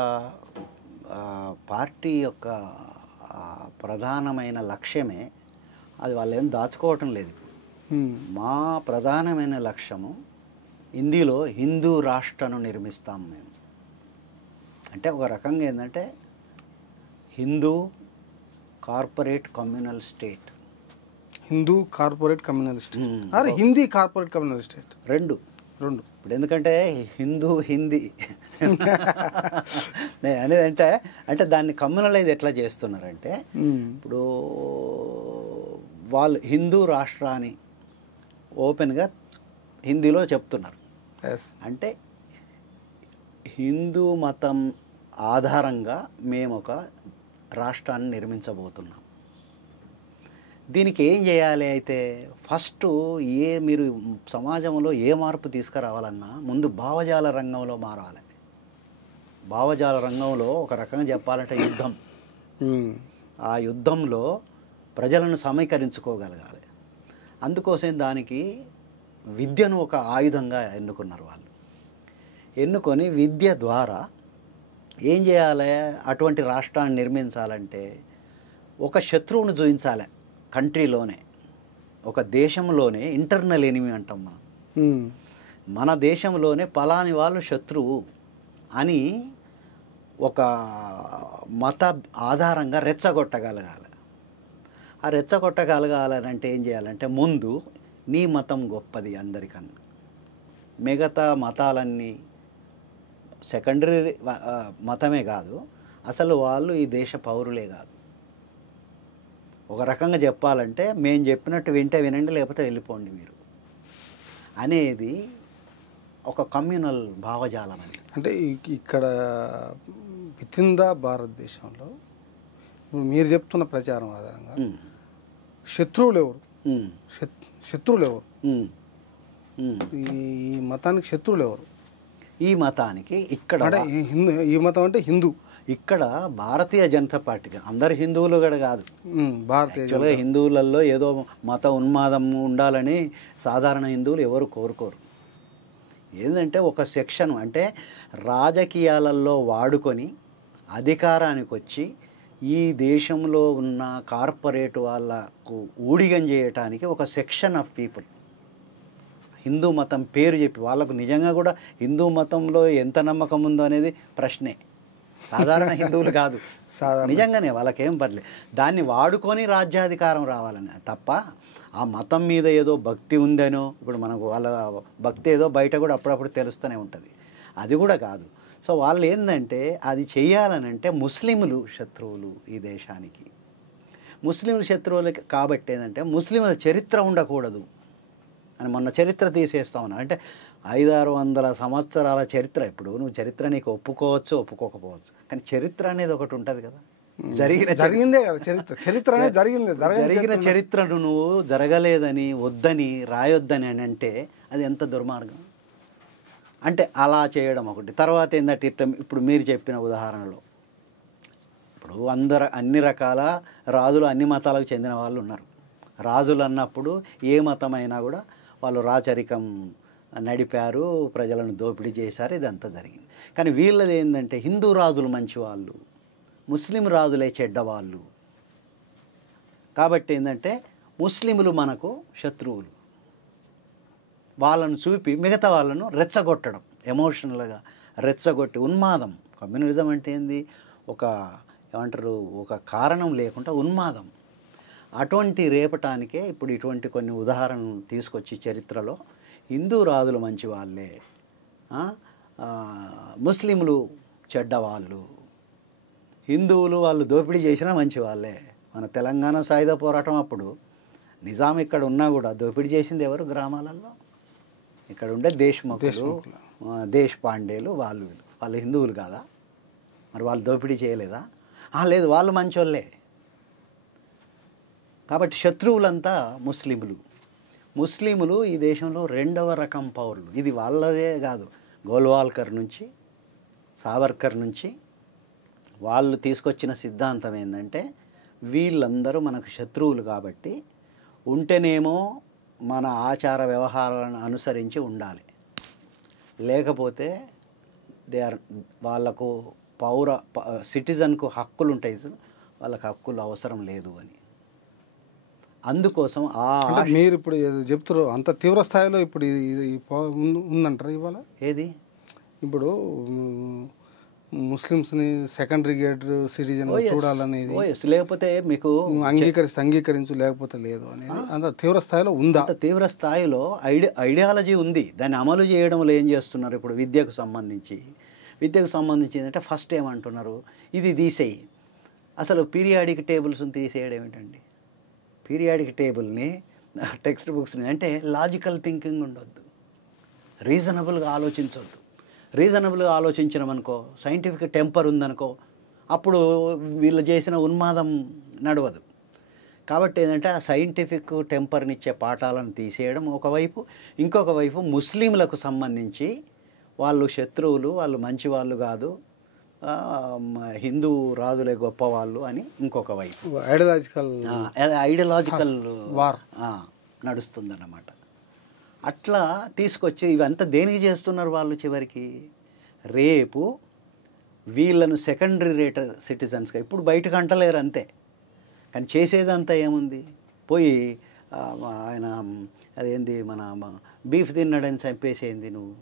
పార్టీ యొక్క ప్రధానమైన లక్ష్యమే అది. వాళ్ళు ఏం దాచుకోవటం లేదు. మా ప్రధానమైన లక్ష్యము హిందీలో హిందూ రాష్ట్రాన్ని నిర్మిస్తాం మేము. అంటే ఒక రకంగా ఏంటంటే Hindu corporate communal state. Hindu corporate communal state, అరే హిందీ కార్పొరేట్ కమ్యూనల్ స్టేట్, రెండు. ఇప్పుడు ఎందుకంటే హిందీ నేను అనేది అంటే దాన్ని కమ్యూనలైజ్ ఎట్లా చేస్తున్నారంటే, ఇప్పుడు వాళ్ళు హిందూ రాష్ట్రాన్ని ఓపెన్గా హిందీలో చెప్తున్నారు. అంటే హిందూ మతం ఆధారంగా మేము ఒక రాష్ట్రాన్ని నిర్మించబోతున్నాం. దీనికి ఏం చేయాలి అయితే, ఫస్ట్ మీరు సమాజంలో ఏ మార్పు తీసుకురావాలన్నా ముందు భావజాల రంగంలో మారాలి. భావజాల రంగంలో ఒక రకంగా చెప్పాలంటే యుద్ధం. ఆ యుద్ధంలో ప్రజలను సమీకరించుకోగలగాలి. అందుకోసం దానికి విద్యను ఒక ఆయుధంగా ఎన్నుకున్నారు వాళ్ళు. ఎన్నుకొని విద్య ద్వారా ఏం చేయాలి, అటువంటి రాష్ట్రాన్ని నిర్మించాలంటే ఒక శత్రువును చూపించాలి. కంట్రీలోనే, ఒక దేశంలోనే ఇంటర్నల్ ఎనిమి అంటాం మనం. మన దేశంలోనే పలాని వాళ్ళు శత్రువు అని ఒక మత ఆధారంగా రెచ్చగొట్టగలగాలి. ఆ రెచ్చగొట్టగలగాలంటే ఏం చేయాలంటే ముందు నీ మతం గొప్పది అందరికన్నా, మిగతా మతాలన్నీ సెకండరీ మతమే కాదు, అసలు వాళ్ళు ఈ దేశ పౌరులే కాదు. ఒక రకంగా చెప్పాలంటే మేము చెప్పినట్టు వినండి, లేకపోతే వెళ్ళిపోండి మీరు అనేది ఒక కమ్యూనల్ భావజాలం అని. అంటే ఇక్కడ వితిన్ ద భారతదేశంలో ఇప్పుడు మీరు చెప్తున్న ప్రచారం ఆధారంగా శత్రువులు ఎవరు? శత్రువులు ఎవరు? ఈ మతానికి శత్రువులు ఎవరు? ఈ మతానికి ఇక్కడ ఈ మతం అంటే హిందూ. ఇక్కడ భారతీయ జనతా పార్టీకి అందరు హిందువులు కూడా కాదు, భారతీయ హిందువులలో ఏదో మత ఉన్మాదం ఉండాలని సాధారణ హిందువులు ఎవరు కోరుకోరు. ఏంటంటే ఒక సెక్షన్ అంటే రాజకీయాలలో వాడుకొని అధికారానికి వచ్చి ఈ దేశంలో ఉన్న కార్పొరేట్ వాళ్ళకు ఊడిగం చేయటానికి ఒక సెక్షన్ ఆఫ్ పీపుల్ హిందూ మతం పేరు చెప్పి వాళ్ళకు నిజంగా కూడా హిందూ మతంలో ఎంత నమ్మకం ఉందో అనేది ప్రశ్నే. సాధారణ హిందువులు కాదు, నిజంగానే వాళ్ళకేం పర్లేదు, దాన్ని వాడుకొని రాజ్యాధికారం రావాలని తప్ప ఆ మతం మీద ఏదో భక్తి ఉందనో, ఇప్పుడు మనకు వాళ్ళ భక్తి ఏదో బయట కూడా అప్పుడప్పుడు తెలుస్తూనే ఉంటుంది, అది కూడా కాదు. సో వాళ్ళు ఏంటంటే అది చెయ్యాలనంటే ముస్లింలు శత్రువులు ఈ దేశానికి. ముస్లింలు శత్రువులు కాబట్టి ఏంటంటే ముస్లింల చరిత్ర ఉండకూడదు అని మొన్న చరిత్ర తీసేస్తా ఉన్నా. అంటే 500-600 సంవత్సరాల చరిత్ర. ఇప్పుడు నువ్వు చరిత్ర నీకు ఒప్పుకోవచ్చు ఒప్పుకోకపోవచ్చు, కానీ చరిత్ర అనేది ఒకటి ఉంటుంది కదా, జరిగిందే కదా చరిత్ర అనేది జరిగిన చరిత్రను నువ్వు జరగలేదని వద్దని రాయొద్దని అని అంటే అది ఎంత దుర్మార్గం. అంటే అలా చేయడం ఒకటి. తర్వాత ఏంటంటే ఇప్పుడు మీరు చెప్పిన ఉదాహరణలో ఇప్పుడు అన్ని రకాల రాజులు అన్ని మతాలకు చెందిన వాళ్ళు ఉన్నారు. రాజులు అన్నప్పుడు ఏ మతమైనా కూడా వాళ్ళు రాచరికం నడిపారు, ప్రజలను దోపిడీ చేశారు, ఇదంతా జరిగింది. కానీ వీళ్ళది ఏంటంటే హిందూ రాజులు మంచివాళ్ళు, ముస్లిం రాజులే చెడ్డవాళ్ళు. కాబట్టి ఏంటంటే ముస్లింలు మనకు శత్రువులు, వాళ్ళను చూపి మిగతా వాళ్ళను రెచ్చగొట్టడం, ఎమోషనల్గా రెచ్చగొట్టి ఉన్మాదం. కమ్యూనిజం అంటే ఏంది, ఏమంటారు, ఒక కారణం లేకుండా ఉన్మాదం. అటువంటి రేపటానికే ఇప్పుడు ఇటువంటి కొన్ని ఉదాహరణలు తీసుకొచ్చి చరిత్రలో హిందూ రాజులు మంచి వాళ్ళే, ముస్లింలు చెడ్డవాళ్ళు, హిందువులు వాళ్ళు దోపిడీ చేసినా మంచి వాళ్ళే. మన తెలంగాణ సాయుధ పోరాటం అప్పుడు నిజాం ఇక్కడ ఉన్నా కూడా దోపిడీ చేసింది ఎవరు? గ్రామాలలో ఇక్కడ ఉండే దేశ్ముఖులు, దేశపాండేలు, వాళ్ళు హిందువులు కాదా? మరి వాళ్ళు దోపిడీ చేయలేదా? లేదు, వాళ్ళు మంచోళ్ళే. కాబట్టి శత్రువులంతా ముస్లిములు ఈ దేశంలో 2వ రకం పౌరులు. ఇది వాళ్ళదే కాదు, గోల్వాల్కర్ నుంచి సావర్కర్ నుంచి వాళ్ళు తీసుకొచ్చిన సిద్ధాంతం ఏంటంటే వీళ్ళందరూ మనకు శత్రువులు కాబట్టి ఉంటేనేమో మన ఆచార వ్యవహారాలను అనుసరించి ఉండాలి, లేకపోతే వాళ్ళకు సిటిజన్కు హక్కులు ఉంటాయి, వాళ్ళకి హక్కులు అవసరం లేదు అని. అందుకోసం మీరు ఇప్పుడు చెప్తారు అంత తీవ్ర స్థాయిలో ఇప్పుడు ఉందంటారు ఇవాళ. ఏది ఇప్పుడు ముస్లిమ్స్ని సెకండరీ గ్రేడ్ సిటిజన్ చూడాలనేది, లేకపోతే మీకు అంగీకరించు లేకపోతే లేదు అనేది అంత తీవ్ర స్థాయిలో ఉందా? అంత తీవ్ర స్థాయిలో ఐడియాలజీ ఉంది. దాన్ని అమలు చేయడంలో ఏం చేస్తున్నారు? ఇప్పుడు విద్యకు సంబంధించి ఏంటంటే ఫస్ట్ ఏమంటున్నారు, ఇది తీసేయి. అసలు పీరియాడిక్ టేబుల్స్ని తీసేయడం ఏమిటండి? పీరియాడిక్ టేబుల్ని, టెక్స్ట్ బుక్స్ని, అంటే లాజికల్ థింకింగ్ ఉండొద్దు, రీజనబుల్గా ఆలోచించవద్దు. రీజనబుల్గా ఆలోచించినామనుకో, సైంటిఫిక్ టెంపర్ ఉందనుకో, అప్పుడు వీళ్ళు చేసిన ఉన్మాదం నడవదు. కాబట్టి ఏంటంటే ఆ సైంటిఫిక్ టెంపర్నిచ్చే పాఠాలను తీసేయడం ఒకవైపు, ఇంకొక వైపు ముస్లింలకు సంబంధించి వాళ్ళు శత్రువులు, వాళ్ళు మంచి వాళ్ళు కాదు, హిందూ రాజులే గొప్పవాళ్ళు అని ఇంకొక వైపు ఐడియలాజికల్ వార్ నడుస్తుందన్నమాట. అట్లా తీసుకొచ్చి ఇవంతా దేనికి చేస్తున్నారు వాళ్ళు? చివరికి రేపు వీళ్ళను సెకండరీ రేట్ సిటిజన్స్గా ఇప్పుడు బయటకు అంటలేరు అంతే, కానీ చేసేదంతా ఏముంది? పోయి ఆయన అదేంది మన బీఫ్ తిన్నాడని చంపేసేంది నువ్వు.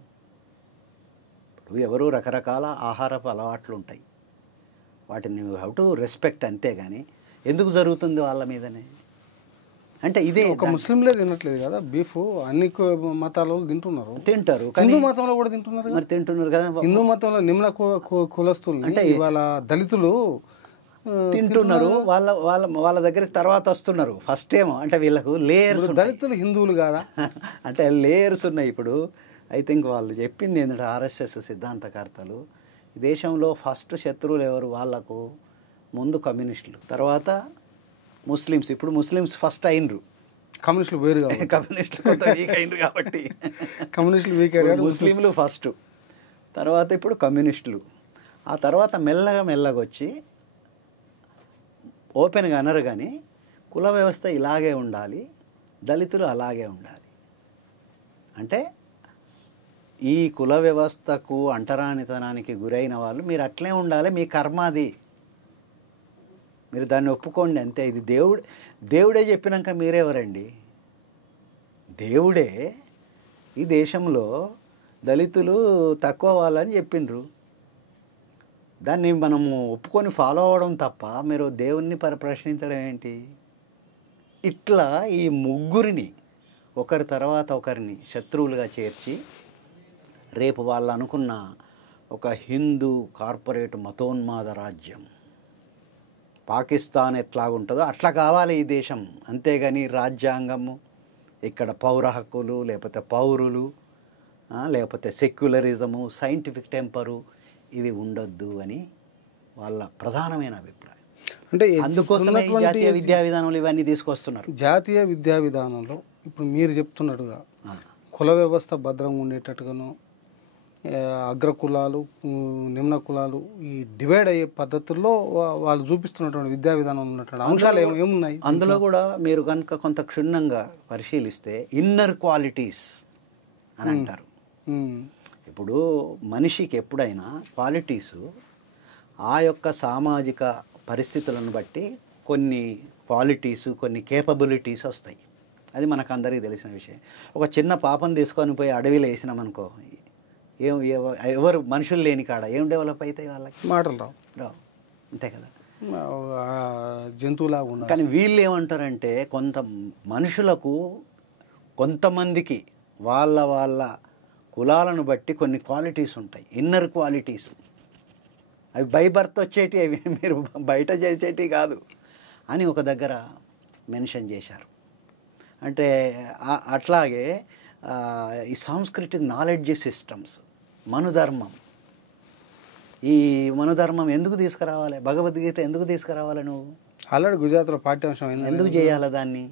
ఎవరు రకరకాల ఆహారపు అలవాట్లు ఉంటాయి, వాటిని నువ్వు హౌ టు రెస్పెక్ట్, అంతే. కానీ ఎందుకు జరుగుతుంది వాళ్ళ మీదనే అంటే ఇదే. ఒక ముస్లింలే తినట్లేదు కదా బీఫ్, అన్ని మతాల తింటారు, హిందూ మతంలో కూడా తింటున్నారు. మరి తింటున్నారు కదా, హిందూ మతంలో నిమ్న కులస్తులు అంటే ఇవాళ దళితులు తింటున్నారు. వాళ్ళ దగ్గరికి తర్వాత వస్తున్నారు. ఫస్ట్ ఏమో అంటే వీళ్ళకు లేయర్స్, దళితులు హిందువులు కాదా అంటే లేయర్స్ ఉన్నాయి. ఇప్పుడు ఐ థింక్ వాళ్ళు చెప్పింది ఏంటంటే ఆర్ఎస్ఎస్ సిద్ధాంతకర్తలు, దేశంలో ఫస్ట్ శత్రువులు ఎవరు? వాళ్ళకు ముందు కమ్యూనిస్టులు, తర్వాత ముస్లిమ్స్. ఇప్పుడు ముస్లిమ్స్ ఫస్ట్ అయినరు, కమ్యూనిస్టులు వేరు, కమ్యూనిస్టులు కొంత వీక్ అయినరు కాబట్టి కమ్యూనిస్టులు వీక్, ముస్లింలు ఫస్ట్, తర్వాత ఇప్పుడు కమ్యూనిస్టులు, ఆ తర్వాత మెల్లగా వచ్చి ఓపెన్గా అనరు కానీ కుల వ్యవస్థ ఇలాగే ఉండాలి, దళితులు అలాగే ఉండాలి. అంటే ఈ కుల వ్యవస్థకు అంటరానితనానికి గురైన వాళ్ళు మీరు అట్లే ఉండాలి, మీ కర్మ అది, మీరు దాన్ని ఒప్పుకోండి అంతే. ఇది దేవుడే చెప్పినాక మీరెవరండి? దేవుడే ఈ దేశంలో దళితులు తక్కువ వాళ్ళని చెప్పిండ్రు. దాన్ని మనము ఒప్పుకొని ఫాలో అవ్వడం తప్ప మీరు దేవుణ్ణి ప్రశ్నించడం ఏంటి? ఇట్లా ఈ ముగ్గురిని ఒకరి తర్వాత ఒకరిని శత్రువులుగా చేర్చి రేపు వాళ్ళు అనుకున్న ఒక హిందూ కార్పొరేట్ మతోన్మాద రాజ్యం పాకిస్తాన్ ఎట్లాగుంటుందో అట్లా కావాలి ఈ దేశం. అంతేగాని రాజ్యాంగము, ఇక్కడ పౌర హక్కులు, లేకపోతే పౌరులు, లేకపోతే సెక్యులరిజము, సైంటిఫిక్ టెంపరు ఇవి ఉండొద్దు అని వాళ్ళ ప్రధానమైన అభిప్రాయం. అంటే అందుకోసమే ఈ జాతీయ విద్యా విధానంలో ఇవన్నీ తీసుకొస్తున్నారు. జాతీయ విద్యా విధానంలో ఇప్పుడు మీరు చెప్తున్నట్టుగా కుల వ్యవస్థ భద్రంగా ఉండేటట్టుగాను, అగ్రకులాలు నిమ్న కులాలు ఈ డివైడ్ అయ్యే పద్ధతుల్లో వాళ్ళు చూపిస్తున్నటువంటి విద్యా విధానంలో ఉన్నటువంటి అంశాలు ఏమున్నాయి? అందులో కూడా మీరు కనుక కొంత క్షుణ్ణంగా పరిశీలిస్తే ఇన్నర్ క్వాలిటీస్ అని అంటారు. ఇప్పుడు మనిషికి ఎప్పుడైనా క్వాలిటీసు ఆ యొక్క సామాజిక పరిస్థితులను బట్టి కొన్ని క్వాలిటీసు, కొన్ని కేపబిలిటీస్ వస్తాయి. అది మనకు అందరికీ తెలిసిన విషయం. ఒక చిన్న పాపను తీసుకొని పోయి అడవిలో వేసినామనుకో, ఎవరు మనుషులు లేని కాడ ఏం డెవలప్ అవుతాయి? వాళ్ళకి మాటలు రావు, అంతే కదా, జంతువులాగా ఉండాలి. కానీ వీళ్ళు ఏమంటారంటే కొంత మనుషులకు కొంతమందికి వాళ్ళ కులాలను బట్టి కొన్ని క్వాలిటీస్ ఉంటాయి, ఇన్నర్ క్వాలిటీస్. అవి బై బర్త్ వచ్చేటి, అవి మీరు బయట చేసేటి కాదు అని ఒక దగ్గర మెన్షన్ చేశారు. అంటే అట్లాగే ఈ సాంస్కృతిక నాలెడ్జ్ సిస్టమ్స్, మనుధర్మం, ఈ మనుధర్మం ఎందుకు తీసుకురావాలి? భగవద్గీత ఎందుకు తీసుకురావాలి? నువ్వు ఆల్రెడీ గుజరాత్లో పాఠ్యాంశం ఎందుకు చేయాలి దాన్ని?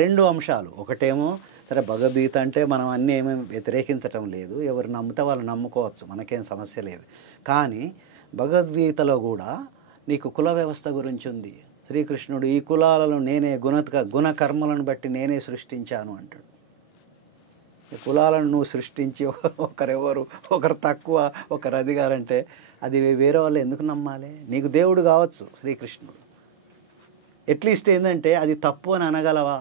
రెండు అంశాలు. ఒకటేమో సరే భగవద్గీత అంటే మనం అన్నీ ఏమేమి వ్యతిరేకించటం లేదు, ఎవరు నమ్మితే వాళ్ళు నమ్ముకోవచ్చు, మనకేం సమస్య లేదు. కానీ భగవద్గీతలో కూడా నీకు కుల వ్యవస్థ గురించి ఉంది. శ్రీకృష్ణుడు ఈ కులాలను నేనే గుణకర్మలను బట్టి నేనే సృష్టించాను అంటాడు. ఈ కులాలను నువ్వు సృష్టించి ఒకరు తక్కువ ఒకరు అదిగారంటే అది వేరే వాళ్ళు ఎందుకు నమ్మాలి? నీకు దేవుడు కావచ్చు శ్రీకృష్ణుడు, అట్లీస్ట్ ఏంటంటే అది తప్పు అని అనగలవా,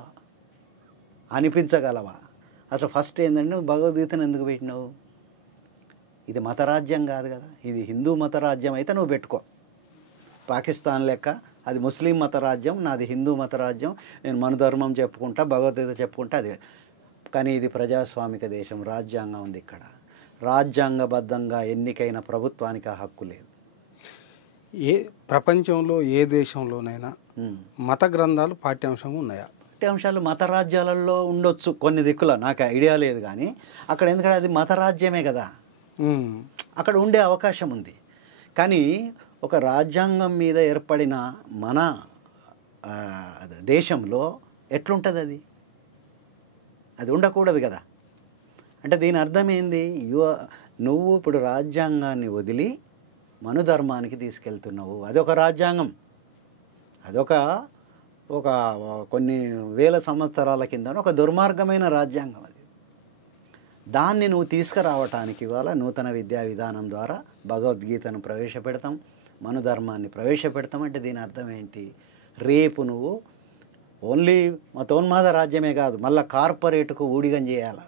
అనిపించగలవా? అసలు ఫస్ట్ ఏంటంటే నువ్వు భగవద్గీతను ఎందుకు పెట్టినావు? ఇది మతరాజ్యం కాదు కదా, ఇది హిందూ మతరాజ్యం అయితే నువ్వు పెట్టుకో. పాకిస్తాన్ లెక్క అది ముస్లిం మతరాజ్యం, నాది హిందూ మతరాజ్యం, నేను మనుధర్మం చెప్పుకుంటా, భగవద్గీత చెప్పుకుంటా, అది. కానీ ఇది ప్రజాస్వామిక దేశం, రాజ్యాంగం ఉంది ఇక్కడ. రాజ్యాంగబద్ధంగా ఎన్నికైన ప్రభుత్వానికి ఆ హక్కు లేదు. ఏ ప్రపంచంలో ఏ దేశంలోనైనా మత గ్రంథాలు పాఠ్యాంశం ఉన్నాయా? పాఠ్యాంశాలు మత రాజ్యాలలో ఉండొచ్చు కొన్ని దిక్కుల, నాకు ఐడియా లేదు. కానీ అక్కడ ఎందుకంటే అది మత రాజ్యమే కదా, అక్కడ ఉండే అవకాశం ఉంది. కానీ ఒక రాజ్యాంగం మీద ఏర్పడిన మన దేశంలో ఎట్లుంటుంది? అది ఉండకూడదు కదా. అంటే దీని అర్థం ఏంది? నువ్వు ఇప్పుడు రాజ్యాంగాన్ని వదిలి మనుధర్మానికి తీసుకెళ్తున్నావు. అదొక రాజ్యాంగం, అదొక కొన్ని వేల సంవత్సరాల కింద ఒక దుర్మార్గమైన రాజ్యాంగం. అది దాన్ని నువ్వు తీసుకురావటానికి ఇవాళ నూతన విద్యా విధానం ద్వారా భగవద్గీతను ప్రవేశపెడతాం, మనుధర్మాన్ని ప్రవేశపెడతాం. అంటే దీని అర్థం ఏంటి? రేపు నువ్వు ఓన్లీ మతోన్మాద రాజ్యమే కాదు, మళ్ళీ కార్పొరేట్కు ఊడిగం చేయాలి.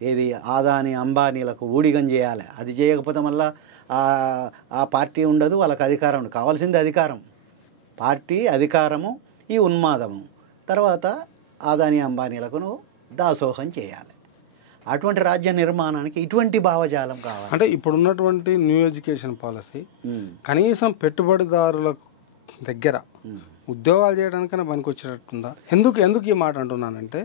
ఏది ఆదాని అంబానీలకు ఊడిగం చేయాలి. అది చేయకపోతే మళ్ళీ ఆ పార్టీ ఉండదు, వాళ్ళకి అధికారం ఉండదు. కావాల్సింది అధికారం, పార్టీ అధికారము, ఈ ఉన్మాదము. తర్వాత ఆదాని అంబానీలకు నువ్వు దాసోహం చేయాలి. అటువంటి రాజ్య నిర్మాణానికి ఇటువంటి భావజాలం కావాలి. అంటే ఇప్పుడున్నటువంటి న్యూ ఎడ్యుకేషన్ పాలసీ కనీసం పెట్టుబడిదారుల దగ్గర ఉద్యోగాలు చేయడానికైనా పనికొచ్చేటట్టుందా? ఎందుకు ఈ మాట అంటున్నానంటే,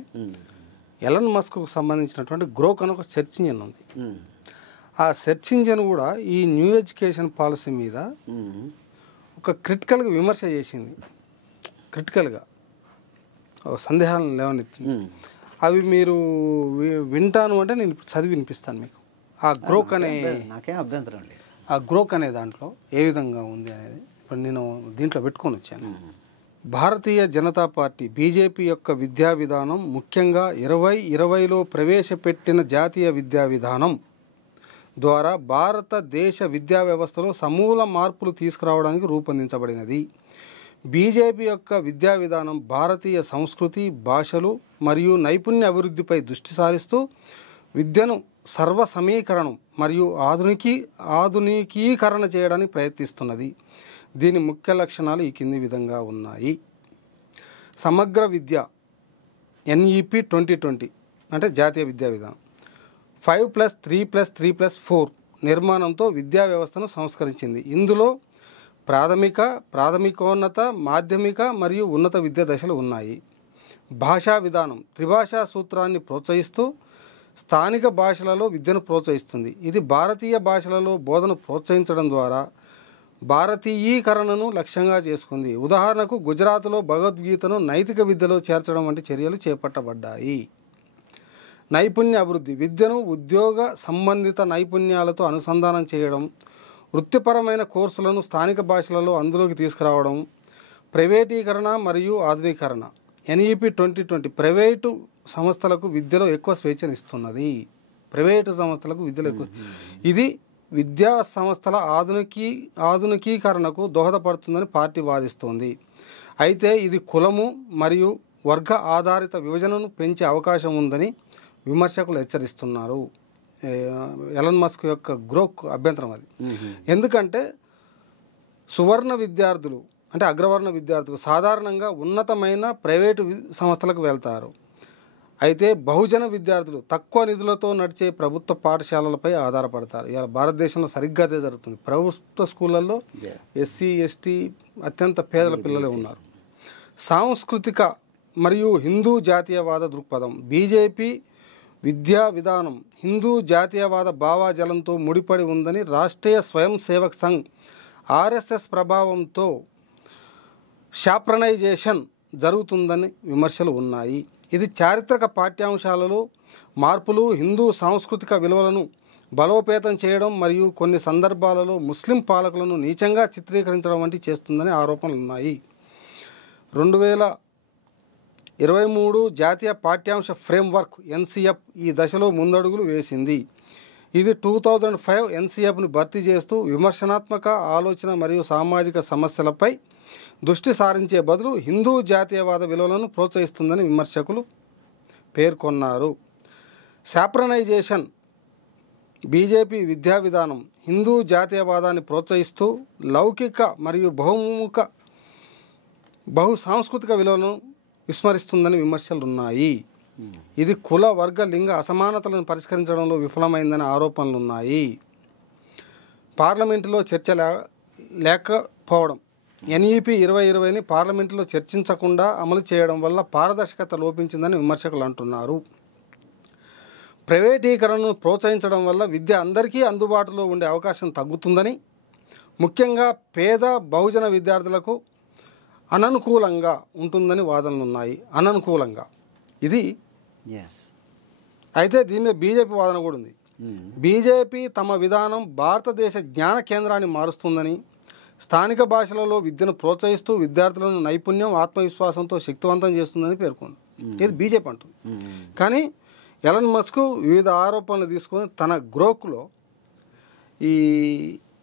ఎలన్ మస్క్కు సంబంధించినటువంటి గ్రోక్ అని ఒక సెర్చ్ ఇంజిన్ ఉంది. ఆ సెర్చ్ ఇంజిన్ కూడా ఈ న్యూ ఎడ్యుకేషన్ పాలసీ మీద ఒక క్రిటికల్గా విమర్శ చేసింది. క్రిటికల్గా సందేహాలను లేవనెత్తింది. అవి మీరు వింటాను అంటే నేను చదివి వినిపిస్తాను మీకు. ఆ గ్రోక్ అనే నాకేం అభ్యంతరం లేదు. ఆ గ్రోక్ అనే దాంట్లో ఏ విధంగా ఉంది అనేది ఇప్పుడు నేను దీంట్లో పెట్టుకొని వచ్చాను. భారతీయ జనతా పార్టీ బీజేపీ యొక్క విద్యా విధానం, ముఖ్యంగా 2020లో ప్రవేశపెట్టిన జాతీయ విద్యా విధానం ద్వారా భారతదేశ విద్యా వ్యవస్థలో సమూల మార్పులు తీసుకురావడానికి రూపొందించబడినది. బీజేపీ యొక్క విద్యా విధానం భారతీయ సంస్కృతి, భాషలు మరియు నైపుణ్య అభివృద్ధిపై దృష్టి సారిస్తూ విద్యను సర్వసమీకరణం మరియు ఆధునికీకరణ చేయడానికి ప్రయత్నిస్తున్నది. దీని ముఖ్య లక్షణాలు ఈ కింది విధంగా ఉన్నాయి. సమగ్ర విద్య NEP 2020 అంటే జాతీయ విద్యా విధానం 5+3+3+4 నిర్మాణంతో విద్యా వ్యవస్థను సంస్కరించింది. ఇందులో ప్రాథమికోన్నత, మాధ్యమిక మరియు ఉన్నత విద్యా దశలు ఉన్నాయి. భాషా విధానం త్రిభాషా సూత్రాన్ని ప్రోత్సహిస్తూ స్థానిక భాషలలో విద్యను ప్రోత్సహిస్తుంది. ఇది భారతీయ భాషలలో బోధన ప్రోత్సహించడం ద్వారా భారతీయీకరణను లక్ష్యంగా చేసుకుంది. ఉదాహరణకు గుజరాత్లో భగవద్గీతను నైతిక విద్యలో చేర్చడం వంటి చర్యలు చేపట్టబడ్డాయి. నైపుణ్య అభివృద్ధి విద్యను ఉద్యోగ సంబంధిత నైపుణ్యాలతో అనుసంధానం చేయడం, వృత్తిపరమైన కోర్సులను స్థానిక భాషలలో అందులోకి తీసుకురావడం, ప్రైవేటీకరణ మరియు ఆధునీకరణ. NEP 2020 ప్రైవేటు సంస్థలకు విద్యలో ఎక్కువ స్వేచ్ఛనిస్తున్నది. ప్రైవేటు సంస్థలకు విద్యలో ఎక్కువ ఇది విద్యా సంస్థల ఆధునికీకరణకు దోహదపడుతుందని పార్టీ వాదిస్తోంది. అయితే ఇది కులము మరియు వర్గ ఆధారిత విభజనను పెంచే అవకాశం ఉందని విమర్శకులు హెచ్చరిస్తున్నారు. ఎలన్ మస్క్ యొక్క గ్రోక్ అభ్యంతరం అది. ఎందుకంటే సువర్ణ విద్యార్థులు అంటే అగ్రవర్ణ విద్యార్థులు సాధారణంగా ఉన్నతమైన ప్రైవేటు సంస్థలకు వెళ్తారు. అయితే బహుజన విద్యార్థులు తక్కువ నిధులతో నడిచే ప్రభుత్వ పాఠశాలలపై ఆధారపడతారు. ఇలా భారతదేశంలో సరిగ్గా అదే జరుగుతుంది. ప్రభుత్వ స్కూళ్ళల్లో SC, ST అత్యంత పేదల పిల్లలే ఉన్నారు. సాంస్కృతిక మరియు హిందూ జాతీయవాద దృక్పథం బీజేపీ విద్యా విధానం హిందూ జాతీయవాద భావాజలంతో ముడిపడి ఉందని రాష్ట్రీయ స్వయం సేవక్ సంఘ్ RSS ప్రభావంతో షాప్రనైజేషన్ జరుగుతుందని విమర్శలు ఉన్నాయి. ఇది చారిత్రక పాఠ్యాంశాలలో మార్పులు, హిందూ సాంస్కృతిక విలువలను బలోపేతం చేయడం మరియు కొన్ని సందర్భాలలో ముస్లిం పాలకులను నీచంగా చిత్రీకరించడం వంటి చేస్తుందని ఆరోపణలు ఉన్నాయి. 2023 జాతీయ పాఠ్యాంశ ఫ్రేమ్వర్క్ NCF ఈ దశలో ముందడుగులు వేసింది. ఇది 2005 NCFను భర్తీ చేస్తూ విమర్శనాత్మక ఆలోచన మరియు సామాజిక సమస్యలపై దృష్టి సారించే బదులు హిందూ జాతీయవాద విలువలను ప్రోత్సహిస్తుందని విమర్శకులు పేర్కొన్నారు. శాప్రనైజేషన్ బీజేపీ విద్యా విధానం హిందూ జాతీయవాదాన్ని ప్రోత్సహిస్తూ లౌకిక మరియు బహు సాంస్కృతిక విలువలను విస్మరిస్తుందని విమర్శలు ఉన్నాయి. ఇది కుల, వర్గ, లింగ అసమానతలను పరిష్కరించడంలో విఫలమైందని ఆరోపణలు ఉన్నాయి. పార్లమెంటులో చర్చ లేకపోవడం NEP 2020ని పార్లమెంటులో చర్చించకుండా అమలు చేయడం వల్ల పారదర్శకత లోపించిందని విమర్శకులు అంటున్నారు. ప్రైవేటీకరణను ప్రోత్సహించడం వల్ల విద్య అందరికీ అందుబాటులో ఉండే అవకాశం తగ్గుతుందని, ముఖ్యంగా పేద బహుజన విద్యార్థులకు అననుకూలంగా ఉంటుందని వాదనలు ఉన్నాయి. అననుకూలంగా ఇది అయితే దీని మీద బీజేపీ వాదన కూడా ఉంది. బీజేపీ తమ విధానం భారతదేశ జ్ఞాన కేంద్రాన్ని మారుస్తుందని, స్థానిక భాషలలో విద్యను ప్రోత్సహిస్తూ విద్యార్థులను నైపుణ్యం, ఆత్మవిశ్వాసంతో శక్తివంతం చేస్తుందని పేర్కొంది. ఇది బీజేపీ అంటుంది. కానీ ఎలన్ మస్క్ వివిధ ఆరోపణలు తీసుకొని తన గ్రోక్లో ఈ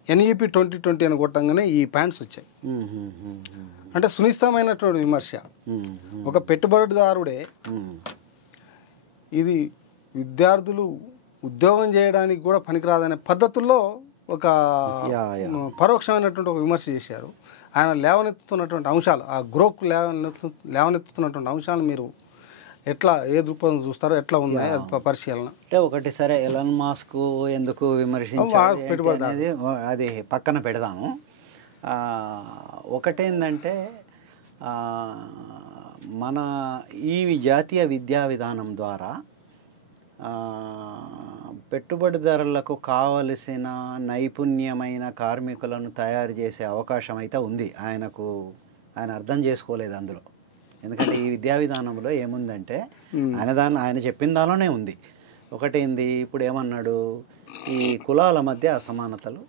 NEP 2020 అని కొట్టంగానే ఈ పాయింట్స్ వచ్చాయి. అంటే సునిశ్చితమైనటువంటి విమర్శ. ఒక పెట్టుబడిదారుడే ఇది విద్యార్థులు ఉద్యోగం చేయడానికి కూడా పనికిరాదనే పద్ధతుల్లో ఒక పరోక్షమైనటువంటి ఒక విమర్శ చేశారు. ఆయన లేవనెత్తుతున్నటువంటి అంశాలు, ఆ గ్రోక్ లేవనెత్తుతున్నటువంటి అంశాలు మీరు ఎట్లా ఏ దృక్పథం చూస్తారో, ఎట్లా ఉన్నాయి అది పరిశీలన. అంటే ఒకటి సరే ఎలన్ మస్క్ ఎందుకు విమర్శించారు అనేది అది పక్కన పెడదాము. ఒకటేందంటే మన ఈ జాతీయ విద్యా విధానం ద్వారా పెట్టుబడిదారులకు కావలసిన నైపుణ్యమైన కార్మికులను తయారు చేసే అవకాశం అయితే ఉంది. ఆయన అర్థం చేసుకోలేదు అందులో. ఎందుకంటే ఈ విద్యా విధానంలో ఏముందంటే ఆయన చెప్పిన దానిలోనే ఉంది. ఒకటేంది, ఇప్పుడు ఏమన్నాడు, ఈ కులాల మధ్య అసమానతలు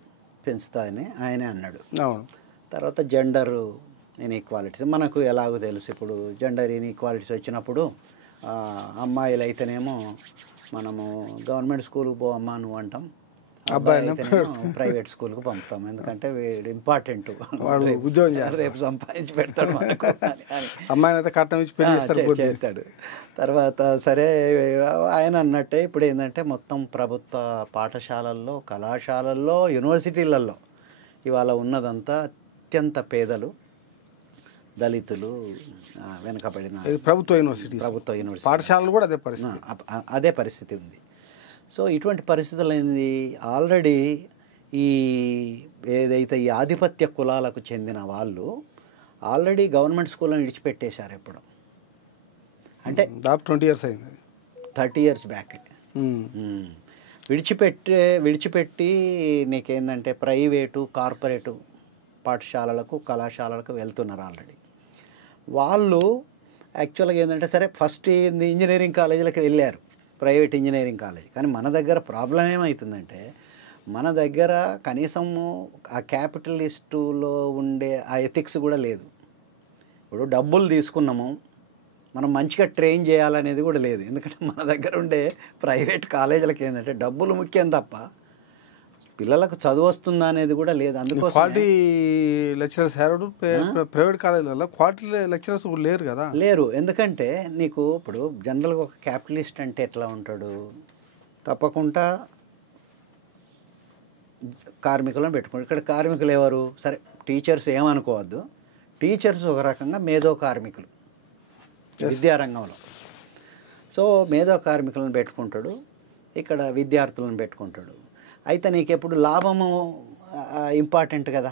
పెంచుతాయని ఆయనే అన్నాడు. తర్వాత జెండర్ ఇన్ఈక్వాలిటీస్ మనకు ఎలాగో తెలుసు. ఇప్పుడు జెండర్ ఇన్ఈక్వాలిటీస్ వచ్చినప్పుడు అమ్మాయిలు అయితేనేమో మనము గవర్నమెంట్ స్కూల్కి పో అమ్మా నువ్వు అంటాం, అబ్బాయి ప్రైవేట్ స్కూల్కి పంపుతాం, ఎందుకంటే వీడు ఇంపార్టెంట్, వాడు ఉద్యోగం చేయాలి, రేపు సంపాదించి పెడతాడు మనకు అని. అమ్మాయిని అయితే కట్నం ఇచ్చి పెళ్లి చేస్తాడు. తర్వాత సరే ఆయన అన్నట్టే ఇప్పుడు ఏంటంటే మొత్తం ప్రభుత్వ పాఠశాలల్లో, కళాశాలల్లో, యూనివర్సిటీలలో ఇవాళ ఉన్నదంతా అత్యంత పేదలు, దళితులు, వెనుకబడిన ప్రభుత్వ యూనివర్సిటీ పాఠశాలలు కూడా అదే పరిస్థితి ఉంది. సో ఇటువంటి పరిస్థితులు ఏంది, ఆల్రెడీ ఈ ఏదైతే ఈ ఆధిపత్య కులాలకు చెందిన వాళ్ళు ఆల్రెడీ గవర్నమెంట్ స్కూళ్ళని విడిచిపెట్టేశారు. ఎప్పుడు అంటే 20 years అయింది, 30 years బ్యాక్ విడిచిపెట్టి నీకేందంటే ప్రైవేటు, కార్పొరేటు పాఠశాలలకు, కళాశాలలకు వెళ్తున్నారు ఆల్రెడీ. వాళ్ళు యాక్చువల్గా ఏంటంటే సరే ఫస్ట్ ఇంజనీరింగ్ కాలేజీలకు వెళ్ళారు, ప్రైవేట్ ఇంజనీరింగ్ కాలేజ్. కానీ మన దగ్గర ప్రాబ్లం ఏమవుతుందంటే మన దగ్గర కనీసము ఆ క్యాపిటలిస్టులో ఉండే ఆ ఎథిక్స్ కూడా లేదు. ఇప్పుడు డబ్బులు తీసుకున్నాము, మనం మంచిగా ట్రైన్ చేయాలనేది కూడా లేదు. ఎందుకంటే మన దగ్గర ఉండే ప్రైవేట్ కాలేజీలకు ఏంటంటే డబ్బులు ముఖ్యం తప్ప పిల్లలకు చదువు వస్తుందా అనేది కూడా లేదు. అందుకోసం క్వాలిటీ లెక్చరర్స్ ప్రైవేట్ కాలేజీలలో క్వాలిటీ లెక్చరర్స్ లేరు కదా, లేరు. ఎందుకంటే నీకు ఇప్పుడు జనరల్గా ఒక క్యాపిటలిస్ట్ అంటే ఎట్లా ఉంటాడు, తప్పకుండా కార్మికులను పెట్టుకోండి. ఇక్కడ కార్మికులు ఎవరు, సరే టీచర్స్ ఏమనుకోవద్దు, టీచర్స్ ఒక రకంగా మేధో కార్మికులు విద్యారంగంలో. సో మేధో కార్మికులను పెట్టుకుంటాడు, ఇక్కడ విద్యార్థులను పెట్టుకుంటాడు. అయితే నీకు ఎప్పుడు లాభము ఇంపార్టెంట్ కదా,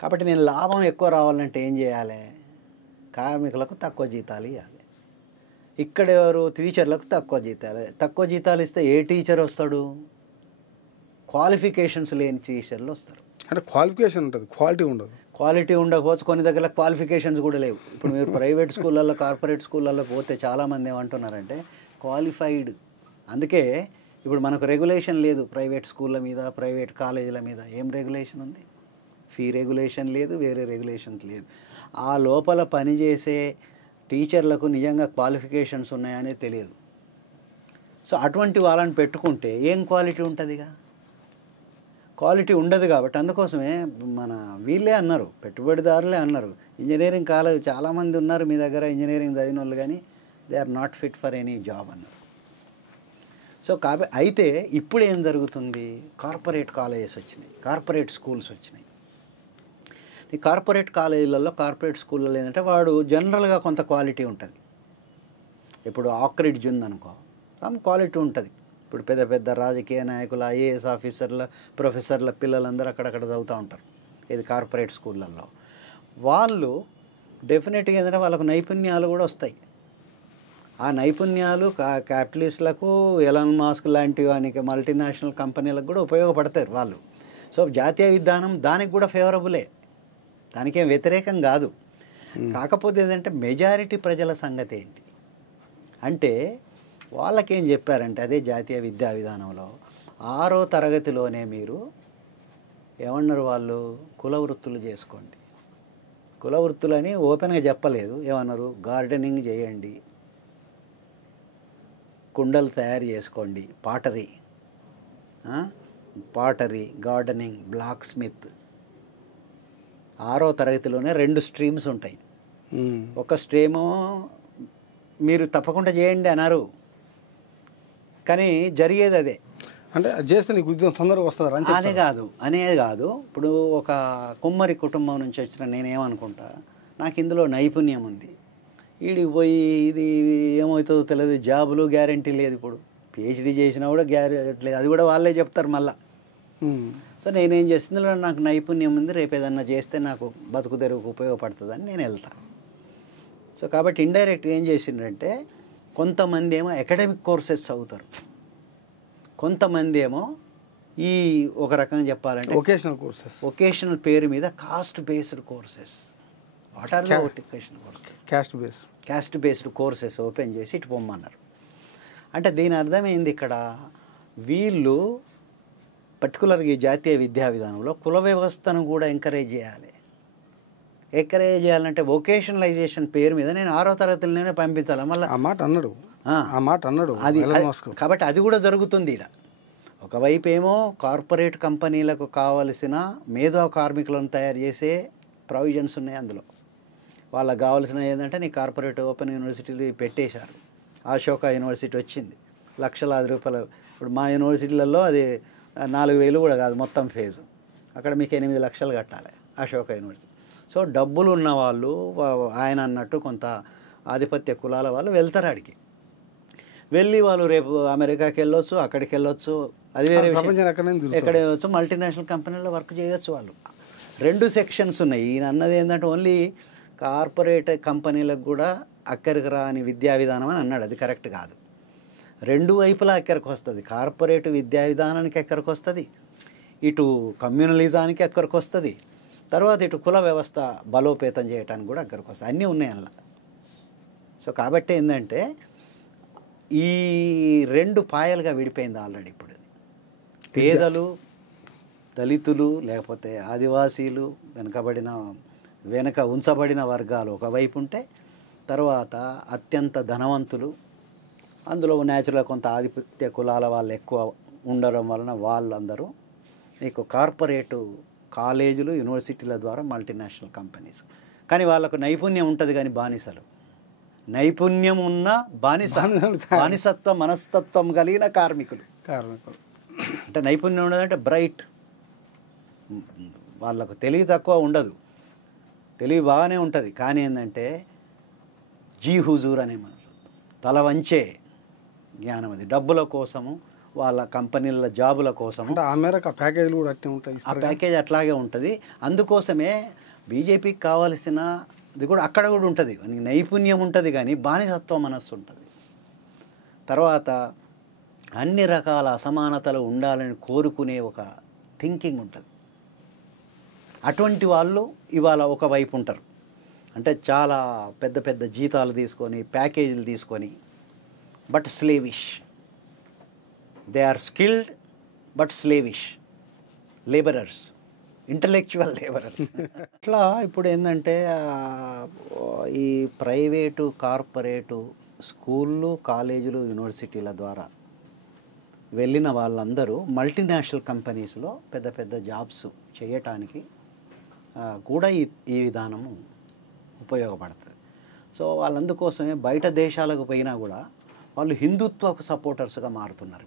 కాబట్టి నేను లాభం ఎక్కువ రావాలంటే ఏం చేయాలి, కార్మికులకు తక్కువ జీతాలు ఇవ్వాలి. ఇక్కడ ఎవరు, టీచర్లకు తక్కువ జీతాలు ఇస్తే ఏ టీచర్ వస్తాడు, క్వాలిఫికేషన్స్ లేని టీచర్లు వస్తారు. అంటే క్వాలిఫికేషన్ ఉంటుంది, క్వాలిటీ ఉండకపోవచ్చు. కొన్ని దగ్గర క్వాలిఫికేషన్స్ కూడా లేవు. ఇప్పుడు మీరు ప్రైవేట్ స్కూళ్ళల్లో, కార్పొరేట్ స్కూళ్ళల్లో పోతే చాలామంది ఏమంటున్నారంటే క్వాలిఫైడ్. అందుకే ఇప్పుడు మనకు రెగ్యులేషన్ లేదు ప్రైవేట్ స్కూళ్ళ మీద, ప్రైవేట్ కాలేజీల మీద. ఏం రెగ్యులేషన్ ఉంది, ఫీ రెగ్యులేషన్ లేదు, వేరే రెగ్యులేషన్స్ లేదు. ఆ లోపల పనిచేసే టీచర్లకు నిజంగా క్వాలిఫికేషన్స్ ఉన్నాయనేది తెలియదు. సో అటువంటి వాళ్ళని పెట్టుకుంటే ఏం క్వాలిటీ ఉంటుందిగా, క్వాలిటీ ఉండదు. కాబట్టి అందుకోసమే మన వీళ్ళే అన్నారు, పెట్టుబడిదారులే అన్నారు, ఇంజనీరింగ్ కాలేజ్ చాలామంది ఉన్నారు మీ దగ్గర ఇంజనీరింగ్ చదివిన వాళ్ళు, కానీ they are not fit for any job అన్నారు. సో కాబట్టి అయితే ఇప్పుడు ఏం జరుగుతుంది, కార్పొరేట్ కాలేజెస్ వచ్చినాయి, కార్పొరేట్ స్కూల్స్ వచ్చినాయి. ఈ కార్పొరేట్ కాలేజీలలో, కార్పొరేట్ స్కూళ్ళలో ఏంటంటే వాడు జనరల్గా కొంత క్వాలిటీ ఉంటుంది. ఇప్పుడు ఆక్రిడ్జ్ ఉందనుకో, సమ్ క్వాలిటీ ఉంటుంది. ఇప్పుడు పెద్ద పెద్ద రాజకీయ నాయకుల, ఐఏఎస్ ఆఫీసర్ల, ప్రొఫెసర్ల పిల్లలందరూ అక్కడక్కడ చదువుతూ ఉంటారు ఇది కార్పొరేట్ స్కూళ్ళల్లో. వాళ్ళు డెఫినెట్గా ఏంటంటే వాళ్ళకు నైపుణ్యాలు కూడా వస్తాయి. ఆ నైపుణ్యాలు క్యాపిటలిస్టులకు, ఎలాన్ మాస్క్ లాంటి వానికి మల్టీనేషనల్ కంపెనీలకు కూడా ఉపయోగపడతారు వాళ్ళు. సో జాతీయ విధానం దానికి కూడా ఫేవరబులే, దానికేం వ్యతిరేకం కాదు. కాకపోతే ఏంటంటే మెజారిటీ ప్రజల సంగతి ఏంటి అంటే వాళ్ళకేం చెప్పారంటే అదే జాతీయ విద్యా విధానంలో 6వ తరగతిలోనే మీరు ఏమన్నారు, వాళ్ళు కుల వృత్తులు చేసుకోండి. కుల వృత్తులని ఓపెన్గా చెప్పలేదు, ఏమన్నారు, గార్డెనింగ్ చేయండి, కుండలు తయారు చేసుకోండి, పాటరీ, గార్డెనింగ్, బ్లాక్ స్మిత్. 6వ తరగతిలోనే 2 స్ట్రీమ్స్ ఉంటాయి. ఒక స్ట్రీము మీరు తప్పకుండా చేయండి అన్నారు, కానీ జరిగేది అదే. అంటే చేస్తే నీకు ఉద్యోగం తొందరగా వస్తుంది అనేది కాదు. ఇప్పుడు ఒక కుమ్మరి కుటుంబం నుంచి వచ్చిన నేనేమనుకుంటా, నాకు ఇందులో నైపుణ్యం ఉంది, వీడికి పోయి ఇది ఏమవుతుందో తెలియదు, జాబులు గ్యారంటీ లేదు. ఇప్పుడు పిహెచ్డీ చేసినా కూడా గ్యారెంటీ లేదు, అది కూడా వాళ్ళే చెప్తారు మళ్ళా. సో నేనేం చేస్తుందో నాకు నైపుణ్యం ఉంది, రేపు ఏదన్నా చేస్తే నాకు బతుకు తెరువుకు ఉపయోగపడుతుందని నేను వెళ్తాను. సో కాబట్టి ఇండైరెక్ట్గా ఏం చేసిండ్రంటే కొంతమంది ఏమో అకాడమిక్ కోర్సెస్ చదువుతారు, కొంతమంది ఏమో ఈ ఒక రకంగా చెప్పాలంటే వొకేషనల్ పేరు మీద caste based courses. What are the vocational courses? Caste based courses open చేసి ఇటు పొమ్మన్నారు. అంటే దీని అర్థం ఏంది, ఇక్కడ వీళ్ళు పర్టికులర్గా ఈ జాతీయ విద్యా విధానంలో కుల వ్యవస్థను కూడా ఎంకరేజ్ చేయాలంటే వొకేషనలైజేషన్ పేరు మీద నేను 6వ తరగతిలోనే పంపించాలి. మళ్ళీ ఆ మాట అన్నాడు అది కాబట్టి అది కూడా జరుగుతుంది. ఇక్కడ ఒకవైపు ఏమో కార్పొరేట్ కంపెనీలకు కావలసిన మేధో కార్మికులను తయారు చేసే ప్రొవిజన్స్ ఉన్నాయి అందులో. వాళ్ళకి కావాల్సిన ఏంటంటే నీ కార్పొరేట్ ఓపెన్ యూనివర్సిటీలు పెట్టేశారు. అశోక యూనివర్సిటీ వచ్చింది, లక్షలాది రూపాయలు. ఇప్పుడు మా యూనివర్సిటీలలో అది 4,000 కూడా కాదు మొత్తం ఫీజు, అక్కడ మీకు 8 లక్షలు కట్టాలి అశోక యూనివర్సిటీ. సో డబ్బులు ఉన్న వాళ్ళు, ఆయన అన్నట్టు కొంత ఆధిపత్య కులాల వాళ్ళు వెళ్తారు ఆడికి. వెళ్ళి వాళ్ళు రేపు అమెరికాకి వెళ్ళొచ్చు, అక్కడికి వెళ్ళొచ్చు, అది వేరే విషయం, ఎక్కడ వెళ్ళొచ్చు, మల్టీనేషనల్ కంపెనీలో వర్క్ చేయొచ్చు వాళ్ళు. 2 సెక్షన్స్ ఉన్నాయి. ఈయన అన్నది ఏంటంటే ఓన్లీ కార్పొరేట్ కంపెనీలకు కూడా అక్కడికి రాని విద్యా విధానం అని అన్నాడు. అది కరెక్ట్ కాదు. 2 వైపులా ఎక్కడికి వస్తుంది. కార్పొరేట్ విద్యా విధానానికి ఎక్కడికి వస్తుంది, ఇటు కమ్యూనలిజానికి ఎక్కడికి వస్తుంది, తర్వాత ఇటు కుల వ్యవస్థ బలోపేతం చేయడానికి కూడా ఎక్కడికి వస్తుంది. అన్నీ ఉన్నాయి అలా. సో కాబట్టి ఏంటంటే ఈ 2 పాయలుగా విడిపోయింది ఆల్రెడీ. ఇప్పుడు పేదలు, దళితులు, లేకపోతే ఆదివాసీలు, వెనక ఉంచబడిన వర్గాలు ఒకవైపు ఉంటే, తర్వాత అత్యంత ధనవంతులు, అందులో న్యాచురల్గా కొంత ఆధిపత్య కులాల వాళ్ళు ఎక్కువ ఉండడం వలన వాళ్ళందరూ నీకు కార్పొరేటు కాలేజీలు, యూనివర్సిటీల ద్వారా మల్టీనేషనల్ కంపెనీస్. కానీ వాళ్ళకు నైపుణ్యం ఉంటుంది, కానీ బానిసలు. నైపుణ్యం ఉన్న బానిసత్వ మనస్తత్వం కలిగిన కార్మికులు. అంటే నైపుణ్యం ఉండదంటే బ్రైట్, వాళ్ళకు తెలివి తక్కువ ఉండదు, తెలివి బాగానే ఉంటుంది. కానీ ఏంటంటే జీ హుజూర్ అనే మన తల వంచే జ్ఞానం, అది డబ్బుల కోసము, వాళ్ళ కంపెనీల జాబుల కోసం. ఆ మేరకు ప్యాకేజీలు కూడా అట్టే ఉంటాయి, ఆ ప్యాకేజ్ అట్లాగే ఉంటుంది. అందుకోసమే బీజేపీకి కావాల్సిన ఇది కూడా అక్కడ కూడా ఉంటుంది. నైపుణ్యం ఉంటుంది, కానీ బానిసత్వ మనస్సు ఉంటుంది. తర్వాత అన్ని రకాల అసమానతలు ఉండాలని కోరుకునే ఒక థింకింగ్ ఉంటుంది. అటువంటి వాళ్ళు ఇవాళ ఒకవైపు ఉంటారు. అంటే చాలా పెద్ద పెద్ద జీతాలు తీసుకొని, ప్యాకేజీలు తీసుకొని, but slavish. They are skilled but slavish labourers, intellectual labourers. అట్లా ఇప్పుడు ఏంటంటే ఈ ప్రైవేటు కార్పొరేటు స్కూళ్ళు, కాలేజీలు, యూనివర్సిటీల ద్వారా వెళ్ళిన వాళ్ళందరూ మల్టీనేషనల్ కంపెనీస్లో పెద్ద పెద్ద జాబ్స్ చేయటానికి కూడా ఈ విధానము ఉపయోగపడుతుంది. సో వాళ్ళందుకోసమే బయట దేశాలకు పోయినా కూడా వాళ్ళు హిందుత్వకు సపోర్టర్స్గా మారుతున్నారు.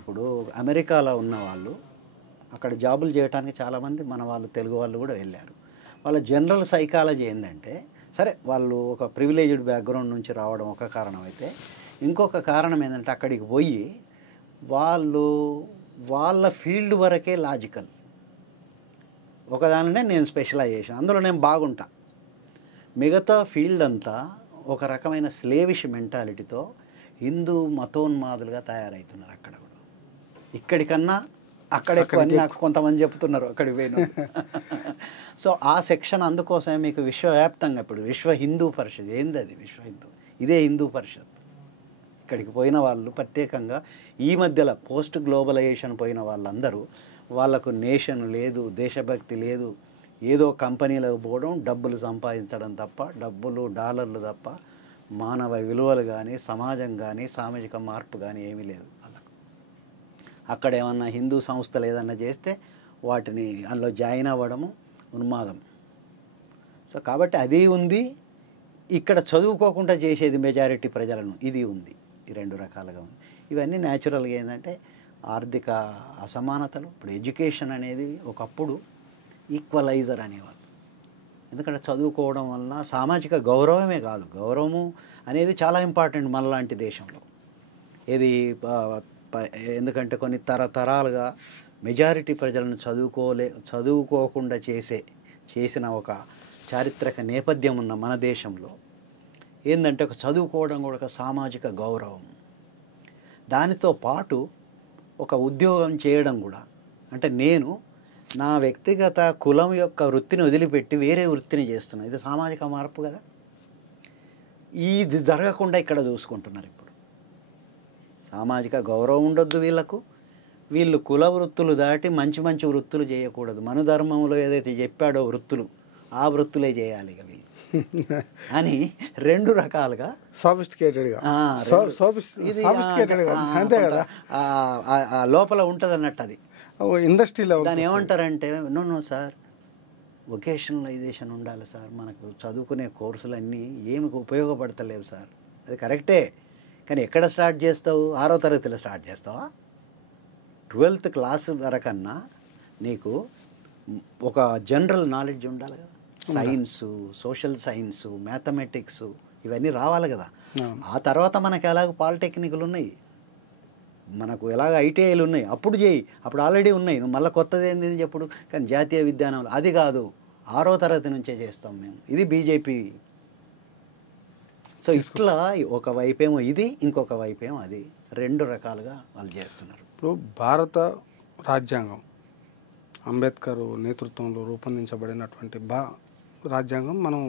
ఇప్పుడు అమెరికాలో ఉన్న వాళ్ళు అక్కడ జాబులు చేయడానికి చాలామంది మన వాళ్ళు, తెలుగు వాళ్ళు కూడా వెళ్ళారు. వాళ్ళ జనరల్ సైకాలజీ ఏంటంటే, సరే వాళ్ళు ఒక ప్రివిలేజ్డ్ బ్యాక్గ్రౌండ్ నుంచి రావడం ఒక కారణం అయితే, ఇంకొక కారణం ఏంటంటే అక్కడికి పోయి వాళ్ళు వాళ్ళ ఫీల్డ్ వరకే లాజికల్. ఒకదానినే నేను స్పెషలైజేషన్, అందులో నేను బాగుంటా. మిగతా ఫీల్డ్ అంతా ఒక రకమైన స్లేవిష్ మెంటాలిటీతో హిందూ మతోన్మాదులుగా తయారవుతున్నారు. అక్కడ కూడా ఇక్కడికన్నా అక్కడ ఎక్కువ అని నాకు కొంతమంది చెప్తున్నారు అక్కడికి పోయిన. సో ఆ సెక్షన్ అందుకోసమే మీకు విశ్వవ్యాప్తంగా ఇప్పుడు విశ్వ హిందూ పరిషత్ ఏంది, అది విశ్వ హిందూ, ఇదే హిందూ పరిషత్. ఇక్కడికి పోయిన వాళ్ళు ప్రత్యేకంగా ఈ మధ్యలో పోస్ట్ గ్లోబలైజేషన్ పోయిన వాళ్ళందరూ, వాళ్ళకు నేషన్ లేదు, దేశభక్తి లేదు, ఏదో కంపెనీలకు పోవడం, డబ్బులు సంపాదించడం తప్ప, డబ్బులు డాలర్లు తప్ప మానవ విలువలు కానీ, సమాజం కానీ, సామాజిక మార్పు కానీ ఏమీ లేదు వాళ్ళకు. అక్కడ ఏమన్నా హిందూ సంస్థలు ఏదన్నా చేస్తే వాటిని అందులో జాయిన్ అవ్వడము ఉన్మాదం. సో కాబట్టి అది ఉంది. ఇక్కడ చదువుకోకుండా చేసేది మెజారిటీ ప్రజలను, ఇది ఉంది. ఈ 2 రకాలుగా ఉంది. ఇవన్నీ న్యాచురల్గా ఏంటంటే ఆర్థిక అసమానతలు. ఇప్పుడు ఎడ్యుకేషన్ అనేది ఒకప్పుడు ఈక్వలైజర్ అనేవాళ్ళు. ఎందుకంటే చదువుకోవడం వలన సామాజిక గౌరవమే కాదు, గౌరవము అనేది చాలా ఇంపార్టెంట్ మనలాంటి దేశంలో. ఇది ఎందుకంటే కొన్ని తరతరాలుగా మెజారిటీ ప్రజలను చదువుకోకుండా చేసిన ఒక చారిత్రక నేపథ్యం ఉన్న మన దేశంలో ఏంటంటే ఒక చదువుకోవడం కూడా ఒక సామాజిక గౌరవం. దానితో పాటు ఒక ఉద్యోగం చేయడం కూడా, అంటే నేను నా వ్యక్తిగత కులం యొక్క వృత్తిని వదిలిపెట్టి వేరే వృత్తిని చేస్తున్నాను, ఇది సామాజిక మార్పు కదా. ఇది జరగకుండా ఇక్కడ చూసుకుంటున్నారు. ఇప్పుడు సామాజిక గౌరవం ఉండొద్దు వీళ్ళకు, వీళ్ళు కుల వృత్తులు దాటి మంచి మంచి వృత్తులు చేయకూడదు. మనుధర్మంలో ఏదైతే చెప్పాడో వృత్తులు, ఆ వృత్తులే చేయాలి ఇక వీళ్ళు అని రెండు రకాలుగా సోఫిస్టికేటెడ్గా ఇది సోఫిస్టికేటెడ్గా అంతే కదా, లోపల ఉంటుంది అన్నట్టు అది ఇండస్ట్రీలో దాన్ని ఏమంటారంటే నో సార్ వొకేషనలైజేషన్ ఉండాలి సార్, మనకు చదువుకునే కోర్సులన్నీ ఏమి ఉపయోగపడతలేవు సార్. అది కరెక్టే, కానీ ఎక్కడ స్టార్ట్ చేస్తావు? 6వ తరగతిలో స్టార్ట్ చేస్తావా? 12th క్లాస్ వరకన్నా నీకు ఒక జనరల్ నాలెడ్జ్ ఉండాలి కదా, సైన్సు, సోషల్ సైన్సు, మ్యాథమెటిక్స్ ఇవన్నీ రావాలి కదా. ఆ తర్వాత మనకి ఎలాగ పాలిటెక్నిక్లు ఉన్నాయి, మనకు ఎలాగ ఐటీఐలు ఉన్నాయి, అప్పుడు చేయి, అప్పుడు ఆల్రెడీ ఉన్నాయి, నువ్వు మళ్ళీ కొత్తది ఏంది చెప్పుడు. కానీ జాతీయ విద్యాలయంలో అది కాదు, 6వ తరగతి నుంచే చేస్తాం మేము. ఇది బీజేపీ. సో ఇట్లా ఒక వైపేమో ఇది, ఇంకొక వైపేమో అది, రెండు రకాలుగా వాళ్ళు చేస్తున్నారు. ఇప్పుడు భారత రాజ్యాంగం అంబేద్కర్ నేతృత్వంలో రూపొందించబడినటువంటి రాజ్యాంగం మనం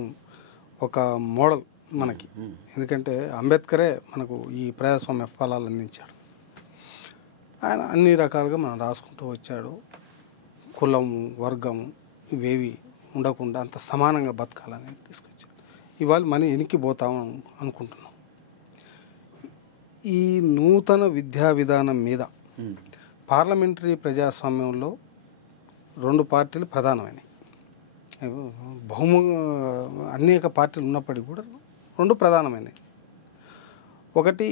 ఒక మోడల్ మనకి, ఎందుకంటే అంబేద్కరే మనకు ఈ ప్రజాస్వామ్య ఫలాలు అందించాడు. ఆయన అన్ని రకాలుగా మనం రాసుకుంటూ వచ్చాడు. కులము, వర్గము ఇవేవి ఉండకుండా అంత సమానంగా బతకాలని తీసుకొచ్చాడు. ఇవాళ మనం ఎనికిపోతాం అనుకుంటున్నాం. ఈ నూతన విద్యా విధానం మీద పార్లమెంటరీ ప్రజాస్వామ్యంలో 2 పార్టీలు ప్రధానమైనవి. అనేక పార్టీలు ఉన్నప్పటికీ కూడా 2 ప్రధానమైనవి. ఒకటి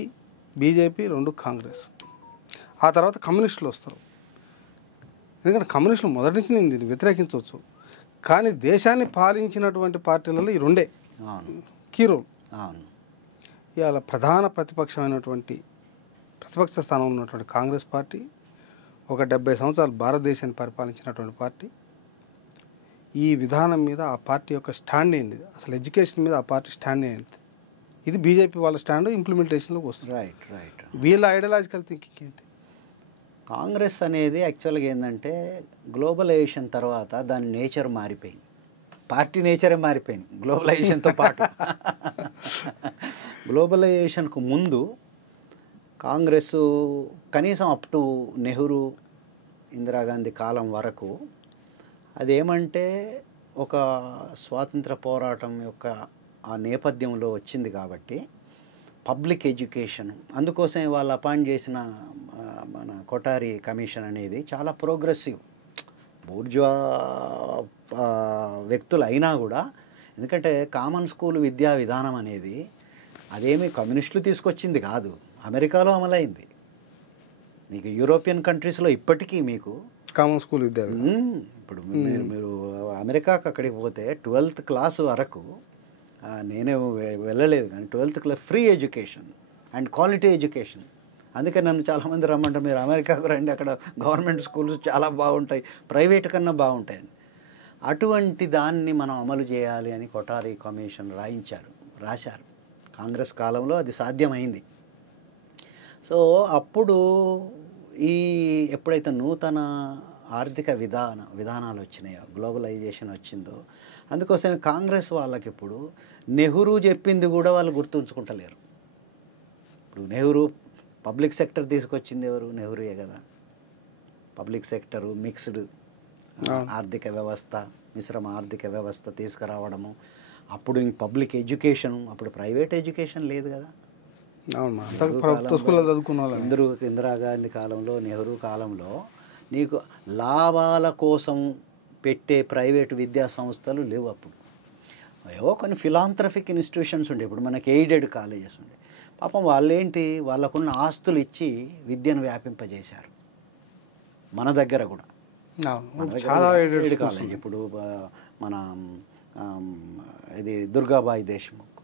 బీజేపీ, 2 కాంగ్రెస్. ఆ తర్వాత కమ్యూనిస్టులు వస్తారు. ఎందుకంటే కమ్యూనిస్టులు మొదటి నుంచి నేను దీన్ని వ్యతిరేకించవచ్చు, కానీ దేశాన్ని పాలించినటువంటి పార్టీలలో ఈ 2 కీ రోల్. ఇవాళ ప్రధాన ప్రతిపక్ష స్థానంలో ఉన్నటువంటి కాంగ్రెస్ పార్టీ, ఒక 70 సంవత్సరాలు భారతదేశాన్ని పరిపాలించినటువంటి పార్టీ. ఈ విధానం మీద ఆ పార్టీ యొక్క స్టాండ్ ఏంటి, అసలు ఎడ్యుకేషన్ మీద ఆ పార్టీ స్టాండ్ ఏంటి, ఇది బీజేపీ వాళ్ళ స్టాండ్ ఇంప్లిమెంటేషన్లోకి వస్తుంది. రైట్. వీళ్ళ ఐడియాలజికల్ థింకింగ్ ఏంటి? కాంగ్రెస్ అనేది యాక్చువల్గా ఏంటంటే గ్లోబలైజేషన్ తర్వాత దాని నేచర్ మారిపోయింది, పార్టీ నేచరే మారిపోయింది గ్లోబలైజేషన్తో పాటు. గ్లోబలైజేషన్కు ముందు కాంగ్రెస్ కనీసం అప్ టు నెహ్రూ, ఇందిరాగాంధీ కాలం వరకు అదేమంటే ఒక స్వాతంత్ర పోరాటం యొక్క ఆ నేపథ్యంలో వచ్చింది కాబట్టి పబ్లిక్ ఎడ్యుకేషన్, అందుకోసం వాళ్ళు అపాయింట్ చేసిన మన కొఠారి కమిషన్ అనేది చాలా ప్రోగ్రెసివ్ బూర్జువా వ్యక్తులు అయినా కూడా, ఎందుకంటే కామన్ స్కూల్ విద్యా విధానం అనేది అదేమి కమ్యూనిస్టులు తీసుకొచ్చింది కాదు, అమెరికాలో అమలైంది. మీకు యూరోపియన్ కంట్రీస్లో ఇప్పటికీ మీకు కామన్ స్కూల్ విద్యా ఇప్పుడు మీరు అమెరికాకు అక్కడికి పోతే 12th క్లాస్ వరకు, నేనే వెళ్ళలేదు కానీ 12th class free education and quality education. అందుకే నన్ను చాలామంది రమ్మంటారు, మీరు అమెరికాకు రండి, అక్కడ గవర్నమెంట్ స్కూల్స్ చాలా బాగుంటాయి, ప్రైవేట్ కన్నా బాగుంటాయని. అటువంటి దాన్ని మనం అమలు చేయాలి అని కొఠారి కమిషన్ రాశారు. కాంగ్రెస్ కాలంలో అది సాధ్యమైంది. సో అప్పుడు ఎప్పుడైతే నూతన ఆర్థిక విధానాలు వచ్చినాయో, గ్లోబలైజేషన్ వచ్చిందో, అందుకోసమే కాంగ్రెస్ వాళ్ళకి ఇప్పుడు నెహ్రూ చెప్పింది కూడా వాళ్ళు గుర్తుంచుకుంటలేరు. ఇప్పుడు నెహ్రూ పబ్లిక్ సెక్టర్ తీసుకొచ్చింది ఎవరు? నెహ్రూయే కదా. పబ్లిక్ సెక్టరు, మిక్స్డ్ ఆర్థిక వ్యవస్థ, మిశ్రమ ఆర్థిక వ్యవస్థ తీసుకురావడము, అప్పుడు పబ్లిక్ ఎడ్యుకేషన్, అప్పుడు ప్రైవేట్ ఎడ్యుకేషన్ లేదు కదా. ఇందిరాగాంధీ కాలంలో, నెహ్రూ కాలంలో నీకు లాభాల కోసం పెట్టే ప్రైవేటు విద్యా సంస్థలు లేవు. అప్పుడు ఏవో కొన్ని ఫిలాంథ్రఫిక్ ఇన్స్టిట్యూషన్స్ ఉండే, ఇప్పుడు మనకి ఎయిడెడ్ కాలేజెస్ ఉండే. పాపం వాళ్ళేంటి, వాళ్ళకున్న ఆస్తులు ఇచ్చి విద్యను వ్యాపింపజేశారు. మన దగ్గర కూడా చాలా ఎయిడెడ్ కాలేజ్, ఇప్పుడు మన ఇది దుర్గాబాయి దేశ్ముఖ్,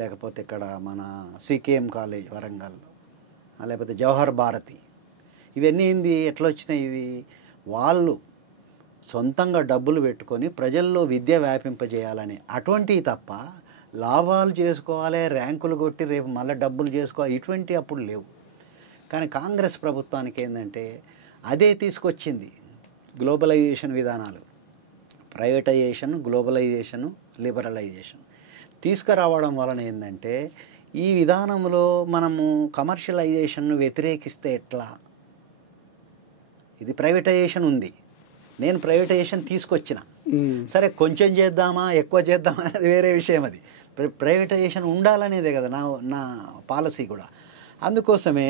లేకపోతే ఇక్కడ మన సికేఎం కాలేజ్ వరంగల్లో, లేకపోతే జవహర్ భారతి, ఇవన్నీ ఏంది, ఎట్లా వచ్చినాయి ఇవి? వాళ్ళు సొంతంగా డబ్బులు పెట్టుకొని ప్రజల్లో విద్య వ్యాపింపజేయాలని అటువంటివి తప్ప, లాభాలు చేసుకోవాలి, ర్యాంకులు కొట్టి రేపు మళ్ళీ డబ్బులు చేసుకోవాలి, ఇటువంటి అప్పుడు లేవు. కానీ కాంగ్రెస్ ప్రభుత్వానికి ఏంటంటే అదే తీసుకొచ్చింది, గ్లోబలైజేషన్ విధానాలు, ప్రైవేటైజేషన్, గ్లోబలైజేషను, లిబరలైజేషన్ తీసుకురావడం వలన ఏంటంటే ఈ విధానంలో మనము కమర్షియలైజేషన్ను వ్యతిరేకిస్తే ఎట్లా? ఇది ప్రైవేటైజేషన్ ఉంది, నేను ప్రైవేటైజేషన్ తీసుకొచ్చిన. సరే కొంచెం చేద్దామా ఎక్కువ చేద్దామా అనేది వేరే విషయం. అది ప్రైవేటైజేషన్ ఉండాలనేదే కదా నా పాలసీ కూడా. అందుకోసమే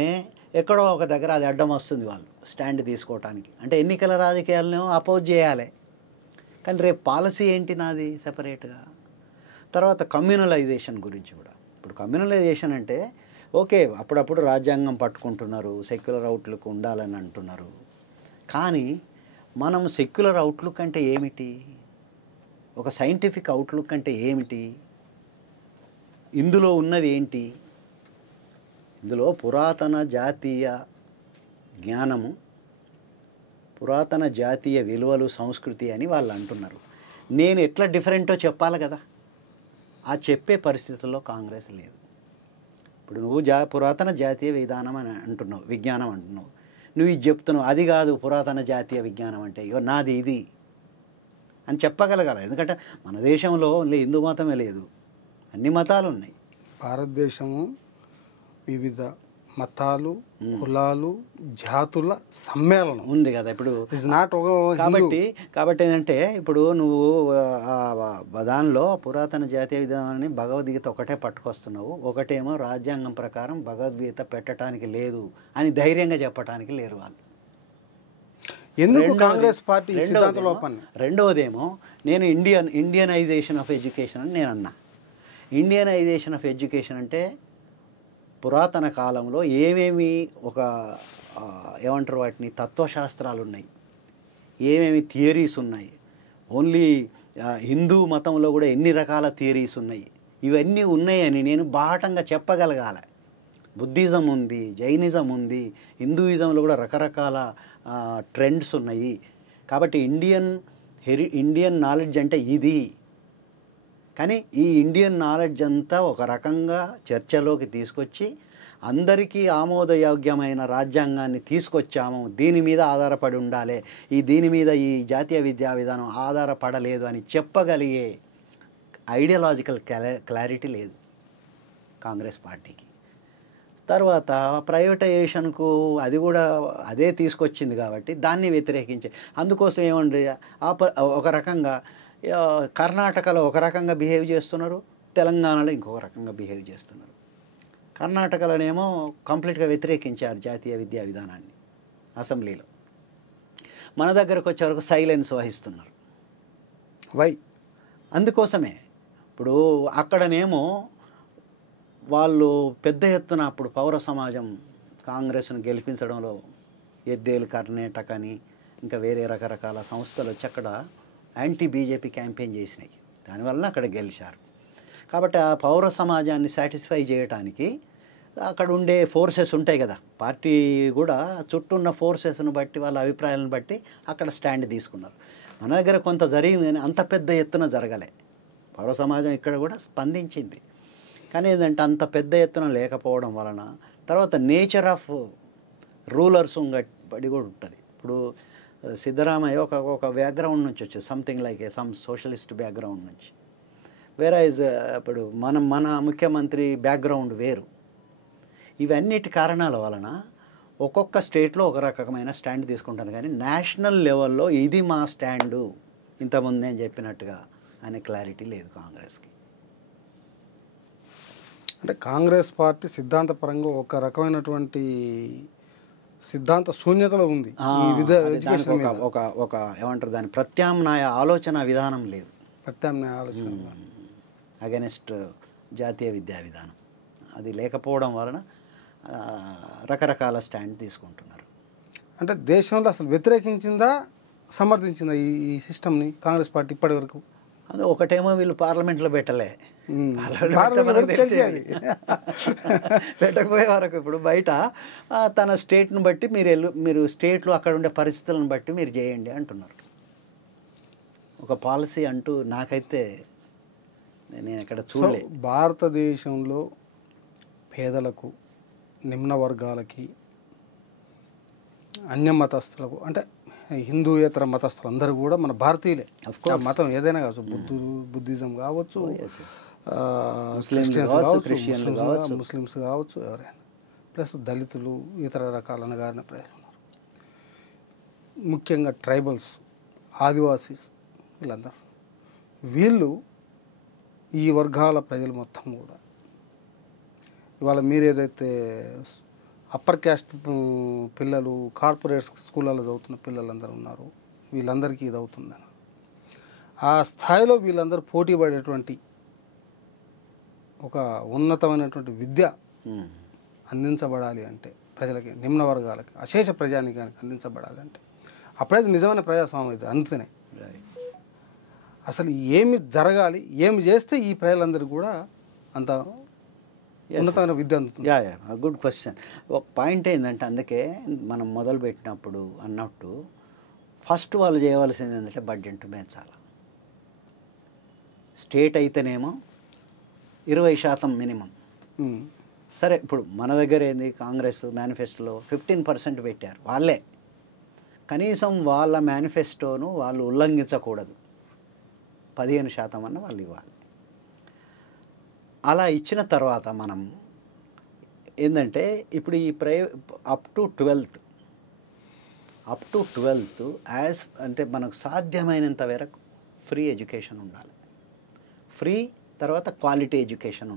ఎక్కడో ఒక దగ్గర అది అడ్డం వస్తుంది వాళ్ళు స్టాండ్ తీసుకోవటానికి. అంటే ఎన్నికల రాజకీయాలను అపోజ్ చేయాలి, కానీ రేపు పాలసీ ఏంటి నాది సెపరేట్గా. తర్వాత కమ్యూనలైజేషన్ గురించి కూడా. ఇప్పుడు కమ్యూనలైజేషన్ అంటే ఓకే, అప్పుడప్పుడు రాజ్యాంగం పట్టుకుంటున్నారు, సెక్యులర్ అవుట్లుక్ ఉండాలని అంటున్నారు. కానీ మనం సెక్యులర్ అవుట్లుక్ అంటే ఏమిటి, ఒక సైంటిఫిక్ అవుట్లుక్ అంటే ఏమిటి, ఇందులో ఉన్నది ఏంటి? ఇందులో పురాతన జాతీయ జ్ఞానము, పురాతన జాతీయ విలువలు, సంస్కృతి అని వాళ్ళు అంటున్నారు. నేను ఎట్లా డిఫరెంటో చెప్పాలి కదా. ఆ చెప్పే పరిస్థితుల్లో కాంగ్రెస్ లేదు. ఇప్పుడు నువ్వు పురాతన జాతీయ విధానం అని అంటున్నావు, విజ్ఞానం అంటున్నావు, నువ్వు ఇది చెప్తున్నావు. అది కాదు పురాతన జాతీయ విజ్ఞానం అంటే, ఇగో నాది ఇది అని చెప్పగలగాలి. ఎందుకంటే మన దేశంలో ఓన్లీ హిందూ మతమే లేదు, అన్ని మతాలు ఉన్నాయి. భారతదేశము వివిధ మతాలు, కులాలు, జాతుల సమ్మేళనం ఉంది కదా. ఇప్పుడు ఇట్స్ నాట్ కాబట్టి ఏంటంటే ఇప్పుడు నువ్వు దానిలో పురాతన జాతీయ విధానాన్ని భగవద్గీత ఒకటే పట్టుకొస్తున్నావు, ఒకటేమో రాజ్యాంగం ప్రకారం భగవద్గీత పెట్టడానికి లేదు అని ధైర్యంగా చెప్పడానికి లేరు వాళ్ళు. ఎందుకు కాంగ్రెస్ పార్టీ రెండవదేమో నేను ఇండియనైజేషన్ ఆఫ్ ఎడ్యుకేషన్ అని నేను అన్నా. ఇండియనైజేషన్ ఆఫ్ ఎడ్యుకేషన్ అంటే పురాతన కాలంలో ఏమేమి ఏమంటారు వాటిని తత్వశాస్త్రాలు ఉన్నాయి, ఏమేమి థియరీస్ ఉన్నాయి, ఓన్లీ హిందూ మతంలో కూడా ఎన్ని రకాల థియరీస్ ఉన్నాయి, ఇవన్నీ ఉన్నాయని నేను బాహటంగా చెప్పగలగాలి. బుద్ధిజం ఉంది, జైనిజం ఉంది, హిందూయిజంలో కూడా రకరకాల ట్రెండ్స్ ఉన్నాయి. కాబట్టి ఇండియన్ నాలెడ్జ్ అంటే ఇది. కానీ ఈ ఇండియన్ నాలెడ్జ్ అంతా ఒక రకంగా చర్చలోకి తీసుకొచ్చి అందరికీ ఆమోదయోగ్యమైన రాజ్యాంగాన్ని తీసుకొచ్చాము, దీని మీద ఆధారపడి ఉండాలి, దీని మీద ఈ జాతీయ విద్యా విధానం ఆధారపడలేదు అని చెప్పగలిగే ఐడియాలజికల్ క్లారిటీ లేదు కాంగ్రెస్ పార్టీకి. తర్వాత ప్రైవేటైజేషన్కు అది కూడా అదే తీసుకొచ్చింది కాబట్టి దాన్ని వ్యతిరేకించే. అందుకోసం ఏమంటే ఒక రకంగా కర్ణాటకలో ఒక రకంగా బిహేవ్ చేస్తున్నారు, తెలంగాణలో ఇంకొక రకంగా బిహేవ్ చేస్తున్నారు. కర్ణాటకలోనేమో కంప్లీట్గా వ్యతిరేకించారు జాతీయ విద్యా విధానాన్ని అసెంబ్లీలో. మన దగ్గరకు వచ్చే వరకు సైలెన్స్ వహిస్తున్నారు. వై? అందుకోసమే ఇప్పుడు అక్కడనేమో వాళ్ళు పెద్ద ఎత్తున అప్పుడు పౌర సమాజం కాంగ్రెస్ను గెలిపించడంలో ఎద్దేలు కర్ణాటక అని ఇంకా వేరే రకరకాల సంస్థలు వచ్చి అక్కడ యాంటీ బీజేపీ క్యాంపెయిన్ చేసినాయి. దానివల్ల అక్కడ గెలిచారు. కాబట్టి ఆ పౌర సమాజాన్ని సాటిస్ఫై చేయడానికి అక్కడ ఉండే ఫోర్సెస్ ఉంటాయి కదా, పార్టీ కూడా చుట్టూ ఉన్న ఫోర్సెస్ను బట్టి వాళ్ళ అభిప్రాయాలను బట్టి అక్కడ స్టాండ్ తీసుకున్నారు. మన దగ్గర కొంత జరిగింది కానీ అంత పెద్ద ఎత్తున జరగలే. పౌర సమాజం ఇక్కడ కూడా స్పందించింది, కానీ ఏంటంటే అంత పెద్ద ఎత్తున లేకపోవడం వలన తర్వాత నేచర్ ఆఫ్ రూలర్స్ బట్టి కూడా ఉంటుంది. ఇప్పుడు సిద్ధరామయ్య ఒక బ్యాక్గ్రౌండ్ నుంచి వచ్చేది, something like some socialist background నుంచి. వేరైజ్ ఇప్పుడు మన ముఖ్యమంత్రి బ్యాక్గ్రౌండ్ వేరు. ఇవన్నిటి కారణాల వలన ఒక్కొక్క స్టేట్లో ఒక రకమైన స్టాండ్ తీసుకుంటాను, కానీ నేషనల్ లెవెల్లో ఇది మా స్టాండు ఇంతకుముందు నేను చెప్పినట్టుగా అనే క్లారిటీ లేదు కాంగ్రెస్కి. అంటే కాంగ్రెస్ పార్టీ సిద్ధాంతపరంగా ఒక రకమైనటువంటి సిద్ధాంత శూన్యతలో ఉంది. ఒక ఏమంటారు దాని ప్రత్యామ్నాయ ఆలోచన విధానం లేదు. ప్రత్యామ్నాయ ఆలోచన అగెనిస్ట్ జాతీయ విద్యా విధానం అది లేకపోవడం వలన రకరకాల స్టాండ్ తీసుకుంటున్నారు. అంటే దేశంలో అసలు వ్యతిరేకించిందా సమర్థించిందా ఈ సిస్టమ్ని కాంగ్రెస్ పార్టీ ఇప్పటి వరకు? అదే ఒకటేమో వీళ్ళు పార్లమెంట్లో పెట్టలే, పెట్టకపోయే వరకు ఇప్పుడు బయట తన స్టేట్ను బట్టి మీరు స్టేట్లో అక్కడ ఉండే పరిస్థితులను బట్టి మీరు చేయండి అంటున్నారు. ఒక పాలసీ అంటూ నాకైతే నేను ఎక్కడ చూడలే. భారతదేశంలో పేదలకు, నిమ్న వర్గాలకి, అన్య మతస్థులకు, అంటే హిందూయేతర మతస్థులు అందరూ కూడా మన భారతీయులే. మతం ఏదైనా కావచ్చు, బుద్ధిజం కావచ్చు, క్రిస్టియన్స్ కావచ్చు, ముస్లిమ్స్ కావచ్చు, ఎవరైనా, ప్లస్ దళితులు, ఇతర రకాల అణగారిన ప్రజలు ఉన్నారు. ముఖ్యంగా ట్రైబల్స్ ఆదివాసీస్ వీళ్ళు ఈ వర్గాల ప్రజలు మొత్తం కూడా ఇవాళ మీరు ఏదైతే అప్పర్ క్యాస్ట్ పిల్లలు కార్పొరేట్ స్కూళ్ళలో చదువుతున్న పిల్లలందరూ ఉన్నారు, వీళ్ళందరికీ ఇది అవుతుందని ఆ స్థాయిలో వీళ్ళందరూ పోటీ పడేటువంటి ఒక ఉన్నతమైనటువంటి విద్య అందించబడాలి అంటే ప్రజలకి, నిమ్న వర్గాలకి, అశేష ప్రజానికానికి అందించబడాలి అంటే అప్పుడే నిజమైన ప్రజాస్వామ్యం అయితే అందుతనే. అసలు ఏమి జరగాలి, ఏమి చేస్తే ఈ ప్రజలందరికీ కూడా అంత ఉన్నతమైన విద్య అందుతుంది? Good question. ఒక పాయింట్ ఏంటంటే, అందుకే మనం మొదలుపెట్టినప్పుడు అన్నట్టు ఫస్ట్ వాళ్ళు చేయవలసింది ఏంటంటే బడ్జెట్ పెంచాలి. స్టేట్ అయితేనేమో 20% మినిమం. సరే, ఇప్పుడు మన దగ్గర ఏంది, కాంగ్రెస్ మేనిఫెస్టోలో 15% పెట్టారు. వాళ్ళే కనీసం వాళ్ళ మేనిఫెస్టోను వాళ్ళు ఉల్లంఘించకూడదు, 15% అన్న వాళ్ళు ఇవ్వాలి. అలా ఇచ్చిన తర్వాత మనం ఏంటంటే ఇప్పుడు ఈ అప్ టు 12th యాజ్ అంటే మనకు సాధ్యమైనంత వరకు ఫ్రీ ఎడ్యుకేషన్ ఉండాలి. ఫ్రీ తర్వాత క్వాలిటీ ఎడ్యుకేషన్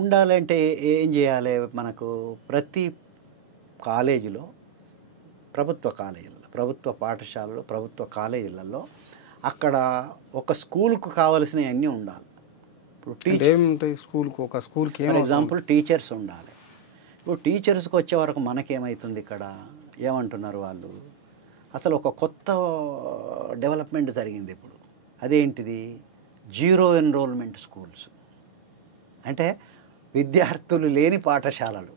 ఉండాలంటే ఏం చేయాలి, మనకు ప్రతి కాలేజీలో, ప్రభుత్వ కాలేజీలలో, ప్రభుత్వ పాఠశాలలో, ప్రభుత్వ కాలేజీలలో అక్కడ ఒక స్కూల్కు కావలసినవన్నీ ఉండాలి. ఇప్పుడు ఏముంటాయి స్కూల్కి? ఒక స్కూల్కి ఫర్ ఎగ్జాంపుల్ టీచర్స్ ఉండాలి. ఇప్పుడు టీచర్స్కి వచ్చే వరకు మనకేమవుతుంది, ఇక్కడ ఏమంటున్నారు వాళ్ళు, అసలు ఒక కొత్త డెవలప్మెంట్ జరిగింది ఇప్పుడు. అదేంటిది, 0 ఎన్రోల్మెంట్ స్కూల్స్. అంటే విద్యార్థులు లేని పాఠశాలలు.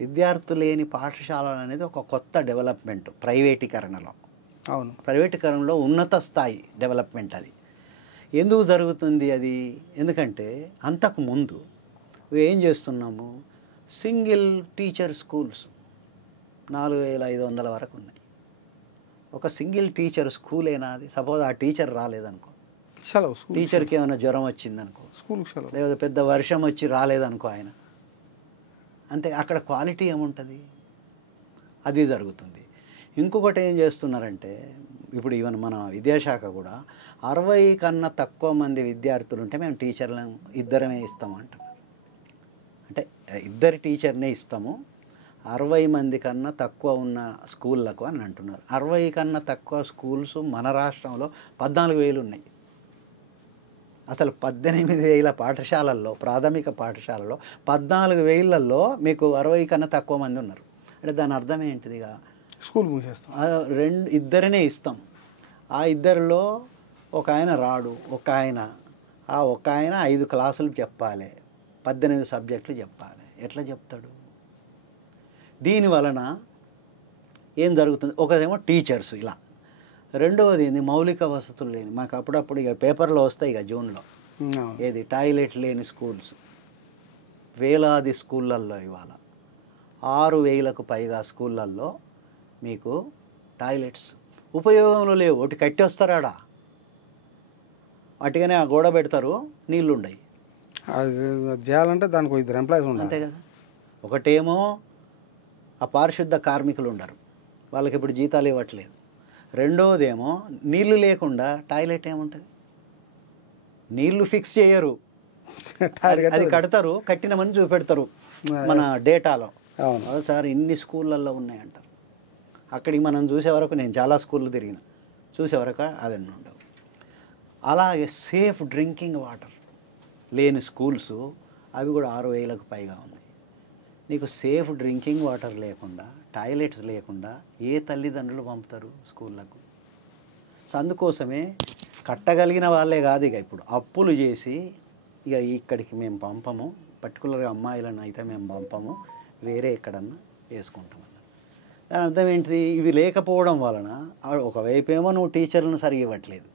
విద్యార్థులు లేని పాఠశాలలు అనేది ఒక కొత్త డెవలప్మెంట్ ప్రైవేటీకరణలో. అవును, ప్రైవేటీకరణలో ఉన్నత స్థాయి డెవలప్మెంట్. అది ఎందుకు జరుగుతుంది? అది ఎందుకంటే అంతకుముందు ఏం చేస్తున్నాము, సింగిల్ టీచర్ స్కూల్స్ 4500 వరకు ఉన్నాయి. ఒక సింగిల్ టీచర్ స్కూల్ అయినా అది, సపోజ్ ఆ టీచర్ రాలేదనుకో, సెలవు. టీచర్కి ఏమైనా జ్వరం వచ్చిందనుకో, స్కూల్కి సెలవు, లేదా పెద్ద వర్షం వచ్చి రాలేదనుకో ఆయన, అంతే. అక్కడ క్వాలిటీ ఏముంటుంది? అది జరుగుతుంది. ఇంకొకటి ఏం చేస్తున్నారంటే, ఇప్పుడు ఈవెన్ మన విద్యాశాఖ కూడా 60 కన్నా తక్కువ మంది విద్యార్థులు ఉంటే మేము టీచర్లను ఇద్దరమే ఇస్తాము అంటున్నారు. అంటే ఇద్దరు టీచర్నే ఇస్తాము 60 మంది కన్నా తక్కువ ఉన్న స్కూళ్ళకు అని అంటున్నారు. 60 కన్నా తక్కువ స్కూల్స్ మన రాష్ట్రంలో 14,000 ఉన్నాయి. అసలు 18,000 పాఠశాలల్లో, ప్రాథమిక పాఠశాలలో 14,000లలో మీకు 60 కన్నా తక్కువ మంది ఉన్నారు. అంటే దాని అర్థం ఏంటిదిగా, స్కూల్ మూసేస్తాం, ఇద్దరినే ఇస్తాం. ఆ ఇద్దరిలో ఒక ఆయన రాడు, ఒక ఆయన 5 క్లాసులు చెప్పాలి, 18 సబ్జెక్టులు చెప్పాలి. ఎట్లా చెప్తాడు? దీనివలన ఏం జరుగుతుంది, ఒకదేమో టీచర్స్ ఇలా, రెండవది ఏంది, మౌలిక వసతులు లేని, మాకు అప్పుడప్పుడు ఇక పేపర్లో వస్తాయి ఇక జూన్లో, ఏది టాయిలెట్ లేని స్కూల్స్ వేలాది స్కూళ్ళల్లో. ఇవాళ 6,000కు పైగా స్కూళ్ళల్లో మీకు టాయిలెట్స్ ఉపయోగంలో లేవు. ఒకటి కట్టి వస్తారాడా, వాటిగానే ఆ గోడ పెడతారు, నీళ్ళు ఉండయి. అది చేయాలంటే దానికి 2 ఎంప్లాయీస్ ఉండాలి, అంతే కదా. ఒకటేమో ఆ పారిశుద్ధ కార్మికులు ఉండరు, వాళ్ళకి ఇప్పుడు జీతాలు ఇవ్వట్లేదు. రెండవదేమో నీళ్లు లేకుండా టాయిలెట్ ఏముంటుంది, నీళ్లు ఫిక్స్ చేయరు, అది కడతారు, కట్టినమని చూపెడతారు మన డేటాలో. సార్ ఇన్ని స్కూళ్ళల్లో ఉన్నాయంటారు. అక్కడికి మనం చూసే వరకు, నేను చాలా స్కూళ్ళు తిరిగిన, చూసే వరకు అవన్నీ ఉండవు. అలాగే సేఫ్ డ్రింకింగ్ వాటర్ లేని స్కూల్స్ అవి కూడా 6,000కు పైగా ఉన్నాయి. నీకు సేఫ్ డ్రింకింగ్ వాటర్ లేకుండా, టాయిలెట్స్ లేకుండా ఏ తల్లిదండ్రులు పంపుతారు స్కూళ్ళకు? సో అందుకోసమే కట్టగలిగిన వాళ్ళే కాదు, ఇక ఇప్పుడు అప్పులు చేసి ఇక ఇక్కడికి మేము పంపము, పర్టికులర్గా అమ్మాయిలను అయితే మేము పంపము, వేరే ఎక్కడన్నా వేసుకుంటాం. దాని అర్థం ఏంటిది, ఇవి లేకపోవడం వలన ఒకవైపు ఏమో నువ్వు టీచర్లను సరిగా ఇవ్వట్లేదు,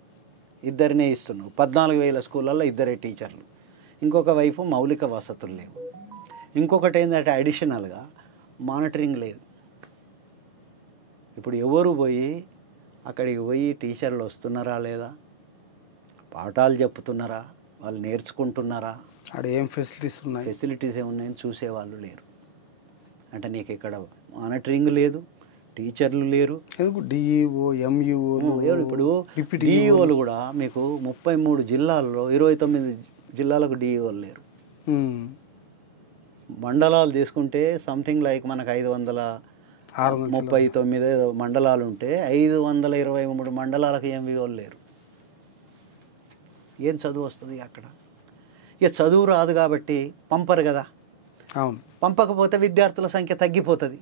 ఇద్దరినే ఇస్తున్నావు, 14,000 స్కూళ్ళల్లో ఇద్దరే టీచర్లు. ఇంకొక వైపు మౌలిక వసతులు లేవు. ఇంకొకటి ఏంటంటే అడిషనల్గా మానిటరింగ్ లేదు. ఇప్పుడు ఎవరు పోయి అక్కడికి పోయి టీచర్లు వస్తున్నారా లేదా, పాఠాలు చెప్తున్నారా, వాళ్ళు నేర్చుకుంటున్నారా, అక్కడ ఏం ఫెసిలిటీస్ ఏమున్నాయని చూసేవాళ్ళు లేరు. అంటే నీకు ఇక్కడ మానిటరింగ్ లేదు, టీచర్లు లేరు. ఎందుకు డిఈఓ ఎంఈఓ ఎవరు ఇప్పుడు డిఈఓలు కూడా మీకు 33 జిల్లాల్లో 29 జిల్లాలకు డిఈఓలు లేరు. మండలాలు తీసుకుంటే సంథింగ్ లైక్ మనకు 539 మండలాలు ఉంటే 523 మండలాలకు ఎంఈఓలు లేరు. ఏం చదువు వస్తుంది అక్కడ? ఇక చదువు రాదు కాబట్టి పంపరు కదా. అవును, పంపకపోతే విద్యార్థుల సంఖ్య తగ్గిపోతుంది.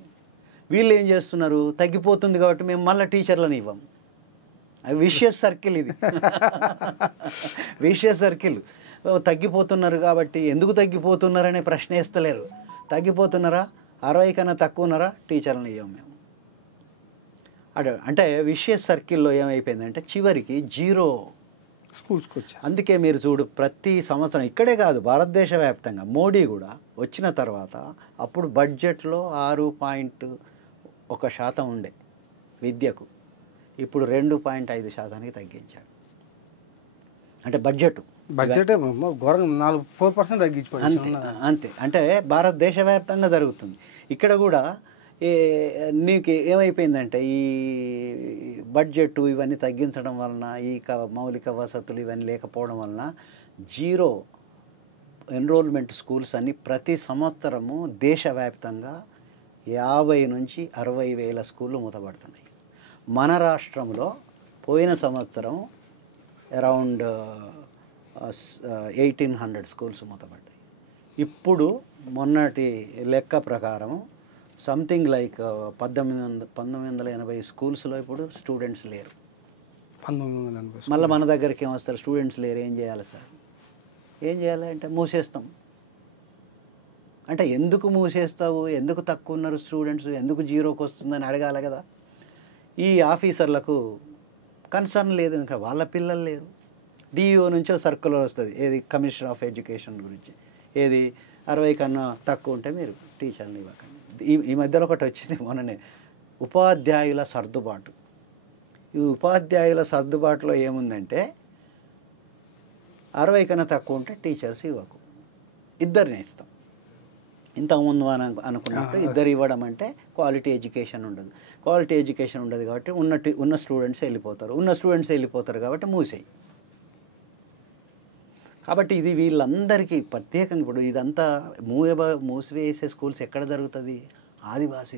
వీళ్ళు ఏం చేస్తున్నారు, తగ్గిపోతుంది కాబట్టి మేము మళ్ళీ టీచర్లను ఇవ్వం. విషియస్ సర్కిల్ ఇది. Vicious circle. తగ్గిపోతున్నారు కాబట్టి ఎందుకు తగ్గిపోతున్నారనే ప్రశ్న వేస్తలేరు. తగ్గిపోతున్నారా, 60 కన్నా తక్కువ ఉన్నారా, టీచర్లను ఇవ్వం మేము. అంటే విషియస్ సర్కిల్లో ఏమైపోయిందంటే చివరికి జీరో స్కూల్స్కి వచ్చా. అందుకే మీరు చూడు, ప్రతి సంవత్సరం ఇక్కడే కాదు భారతదేశ వ్యాప్తంగా మోడీ కూడా వచ్చిన తర్వాత అప్పుడు బడ్జెట్లో 6.1% ఉండే విద్యకు, ఇప్పుడు 2.5% తగ్గించాడు. అంటే బడ్జెట్ ఘోరంగా 4% తగ్గించిపోయింది. అంతే. అంటే భారతదేశ వ్యాప్తంగా జరుగుతుంది. ఇక్కడ కూడా నీకు ఏమైపోయిందంటే ఈ బడ్జెట్ ఇవన్నీ తగ్గించడం వలన, ఈ మౌలిక వసతులు ఇవన్నీ లేకపోవడం వలన జీరో ఎన్రోల్మెంట్ స్కూల్స్ అన్ని ప్రతి సంవత్సరము దేశవ్యాప్తంగా 50 నుంచి 60 వేల స్కూళ్ళు మూతపడుతున్నాయి. మన రాష్ట్రంలో పోయిన సంవత్సరం అరౌండ్ 1800 స్కూల్స్ మూతపడ్డాయి. ఇప్పుడు మొన్నటి లెక్క ప్రకారం సంథింగ్ లైక్ 1980 స్కూల్స్లో ఇప్పుడు స్టూడెంట్స్ లేరు. 1980 మళ్ళీ మన దగ్గరికి ఏమొస్తారు, స్టూడెంట్స్ లేరు, ఏం చేయాలి సార్? ఏం చేయాలి అంటే మూసేస్తాం. అంటే ఎందుకు మూసేస్తావు, ఎందుకు తక్కువ ఉన్నారు స్టూడెంట్స్, ఎందుకు జీరోకి వస్తుందని అడగాలి కదా. ఈ ఆఫీసర్లకు కన్సర్న్ లేదు, ఇంకా వాళ్ళ పిల్లలు లేరు. డిఈఓ నుంచో సర్కులర్ వస్తుంది, ఏది కమిషనర్ ఆఫ్ ఎడ్యుకేషన్ గురించి, ఏది 60 కన్నా తక్కువ ఉంటే మీరు టీచర్ని ఇవ్వకండి. ఈ మధ్యలో ఒకటి వచ్చింది మొన్ననే, ఉపాధ్యాయుల సర్దుబాటు. ఈ ఉపాధ్యాయుల సర్దుబాటులో ఏముందంటే 60 కన్నా తక్కువ ఉంటే టీచర్స్ ఇవ్వకు, ఇద్దరిని ఇస్తాం. ఇంతకుముందు అనుకున్నట్టు ఇద్దరు ఇవ్వడం అంటే క్వాలిటీ ఎడ్యుకేషన్ ఉండదు. క్వాలిటీ ఎడ్యుకేషన్ ఉండదు కాబట్టి ఉన్న స్టూడెంట్స్ వెళ్ళిపోతారు కాబట్టి మూసేయి. కాబట్టి ఇది వీళ్ళందరికీ ప్రత్యేకంగా ఇప్పుడు ఇదంతా మూసివేసే స్కూల్స్ ఎక్కడ జరుగుతుంది? ఆదివాసీ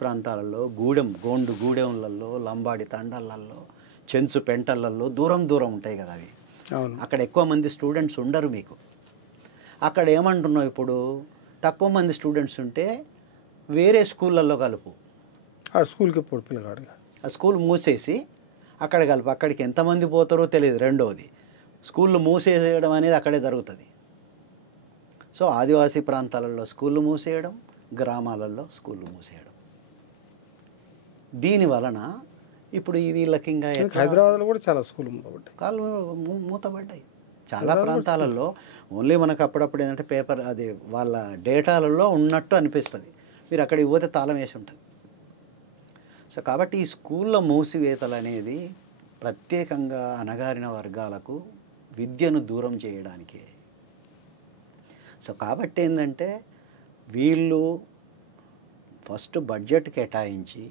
ప్రాంతాలలో గూడెంలలో లంబాడి తండాలలో చెంచు పెంటలలో దూరం ఉంటాయి కదా అవి. అక్కడ ఎక్కువ మంది స్టూడెంట్స్ ఉండరు మీకు. అక్కడ ఏమంటున్నావు, ఇప్పుడు తక్కువ మంది స్టూడెంట్స్ ఉంటే వేరే స్కూళ్ళల్లో కలుపు. స్కూల్కి పిల్లగాడు ఆ స్కూల్ మూసేసి అక్కడ కలుపు. అక్కడికి ఎంతమంది పోతారో తెలియదు. రెండవది, స్కూళ్ళు మూసేయడం అనేది అక్కడే జరుగుతుంది. సో ఆదివాసీ ప్రాంతాలలో స్కూళ్ళు మూసేయడం, గ్రామాలలో స్కూళ్ళు మూసేయడం. దీని వలన ఇప్పుడు వీళ్ళకి ఇంకా హైదరాబాద్లో కూడా చాలా స్కూల్ మూతపడ్డాయి. చాలా ప్రాంతాలలో ఓన్లీ మనకు అప్పుడప్పుడు ఏంటంటే పేపర్ అది వాళ్ళ డేటాలలో ఉన్నట్టు అనిపిస్తుంది, మీరు అక్కడికి పోతే తాళం వేసి ఉంటుంది. సో కాబట్టి ఈ స్కూళ్ళ మూసివేతలు అనేది ప్రత్యేకంగా అణగారిన వర్గాలకు విద్యను దూరం చేయడానికే. సో కాబట్టి ఏంటంటే వీళ్ళు ఫస్ట్ బడ్జెట్ కేటాయించి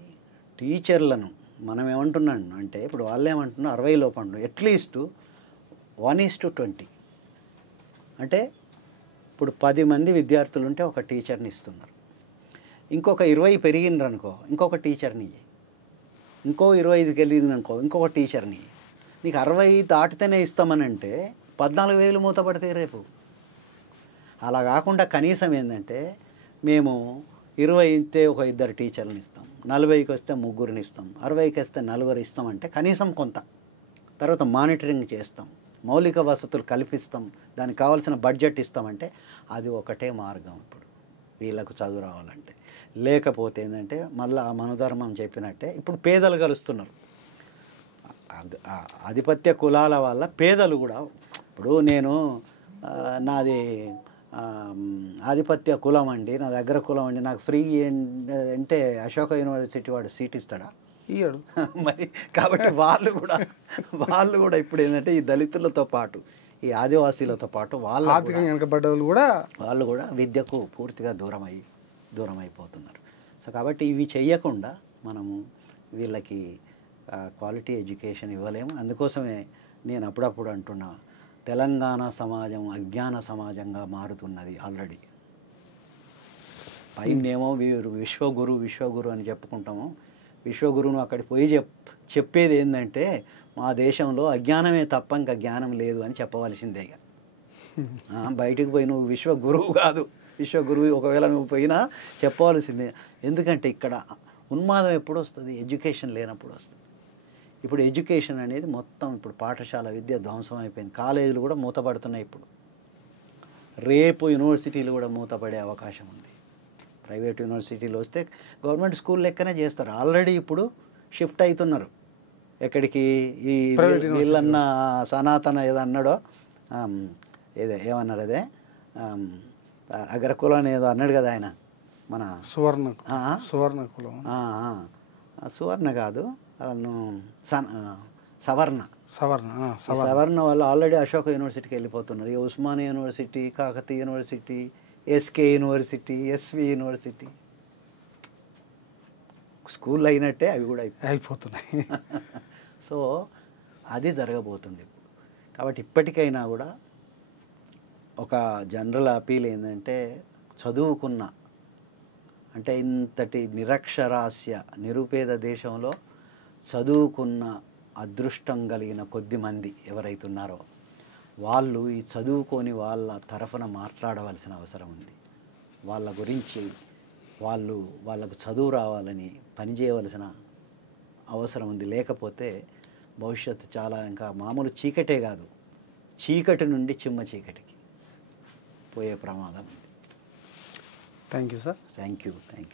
టీచర్లను మనం ఏమంటున్నాను అంటే, ఇప్పుడు వాళ్ళు ఏమంటున్నారు 60 లోపు అంటున్నారు, అట్లీస్ట్ 1:20. అంటే ఇప్పుడు 10 మంది విద్యార్థులు ఉంటే ఒక టీచర్ని ఇస్తున్నారు. ఇంకొక 20 పెరిగిండ్రు అనుకో, ఇంకొక టీచర్ని, ఇంకో 25 వెళ్ళింది అనుకో, ఇంకొక టీచర్ని. నీకు 60 దాటితేనే ఇస్తామని అంటే 14,000 మూతపడతాయి రేపు. అలా కాకుండా కనీసం ఏంటంటే మేము 20 ఇస్తే ఒక 2 టీచర్ని ఇస్తాం, 40కి వస్తే 3 ఇస్తాం, 60కి వస్తే 4 ఇస్తామంటే కనీసం కొంత. తర్వాత మానిటరింగ్ చేస్తాం, మౌలిక వసతులు కల్పిస్తాం, దానికి కావాల్సిన బడ్జెట్ ఇస్తామంటే అది ఒకటే మార్గం ఇప్పుడు వీళ్ళకు చదువు రావాలంటే. లేకపోతే ఏంటంటే మళ్ళీ ఆ మనోధర్మం చెప్పినట్టే ఇప్పుడు పేదలు కలుస్తున్నారు. ఆధిపత్య కులాల వల్ల పేదలు కూడా, ఇప్పుడు నేను నాది ఆధిపత్య కులం అండి, నా దగ్గర కులం అండి, నాకు ఫ్రీ అంటే అశోక యూనివర్సిటీ వాడు సీట్ ఇస్తాడా? ఇయ్యడు మరి. కాబట్టి వాళ్ళు కూడా ఇప్పుడు ఏంటంటే ఈ దళితులతో పాటు ఈ ఆదివాసీలతో పాటు వాళ్ళు కూడా విద్యకు పూర్తిగా దూరం అయిపోతున్నారు. సో కాబట్టి ఇవి చెయ్యకుండా మనము వీళ్ళకి క్వాలిటీ ఎడ్యుకేషన్ ఇవ్వలేము. అందుకోసమే నేను అప్పుడప్పుడు అంటున్నా, తెలంగాణ సమాజం అజ్ఞాన సమాజంగా మారుతున్నది ఆల్రెడీ. పైనేమో విశ్వగురు అని చెప్పుకుంటాము. విశ్వగురువును అక్కడికి పోయి చెప్పేది ఏంటంటే, మా దేశంలో అజ్ఞానమే తప్ప ఇంకా జ్ఞానం లేదు అని చెప్పవలసిందే. బయటికి పోయి నువ్వు విశ్వగురువు కాదు, విశ్వగురువు ఒకవేళ నువ్వు పోయినా చెప్పవలసిందే. ఎందుకంటే ఇక్కడ ఉన్మాదం ఎప్పుడు వస్తుంది? ఎడ్యుకేషన్ లేనప్పుడు వస్తుంది. ఇప్పుడు ఎడ్యుకేషన్ అనేది మొత్తం ఇప్పుడు పాఠశాల విద్య ధ్వంసం అయిపోయింది. కాలేజీలు కూడా మూతపడుతున్నాయి. ఇప్పుడు రేపు యూనివర్సిటీలు కూడా మూతపడే అవకాశం ఉంది. ప్రైవేట్ యూనివర్సిటీలు వస్తే గవర్నమెంట్ స్కూల్ లెక్కనే చేస్తారు. ఆల్రెడీ ఇప్పుడు షిఫ్ట్ అవుతున్నారు. ఎక్కడికి? ఈ వీళ్ళన్న సనాతన ఏదో అన్నాడో, ఏమన్నారు అదే అగ్రకులం ఏదో అన్నాడు కదా ఆయన, మన సువర్ణ కాదు, సవర్ణ వాళ్ళు ఆల్రెడీ అశోక యూనివర్సిటీకి వెళ్ళిపోతున్నారు. Osmania university, Kakatiya university, SK university, SV university school అయినట్టే అవి కూడా అయిపోతున్నాయి. సో అది జరగబోతుంది ఇప్పుడు. కాబట్టి ఇప్పటికైనా కూడా ఒక జనరల్ అపీల్ ఏంటంటే, చదువుకున్న అంటే ఇంతటి నిరక్షరాస్య నిరుపేద దేశంలో చదువుకున్న అదృష్టం కలిగిన కొద్ది మంది ఎవరైతున్నారో వాళ్ళు ఈ చదువుకొని వాళ్ళ తరఫున మాట్లాడవలసిన అవసరం ఉంది. వాళ్ళ గురించి వాళ్ళకు చదువు రావాలని పనిచేయవలసిన అవసరం ఉంది. లేకపోతే భవిష్యత్తు చాలా ఇంకా మామూలు చీకటే కాదు, చీకటి నుండి చిమ్మ చీకటికి పోయే ప్రమాదం ఉంది. Thank you sir. Thank you.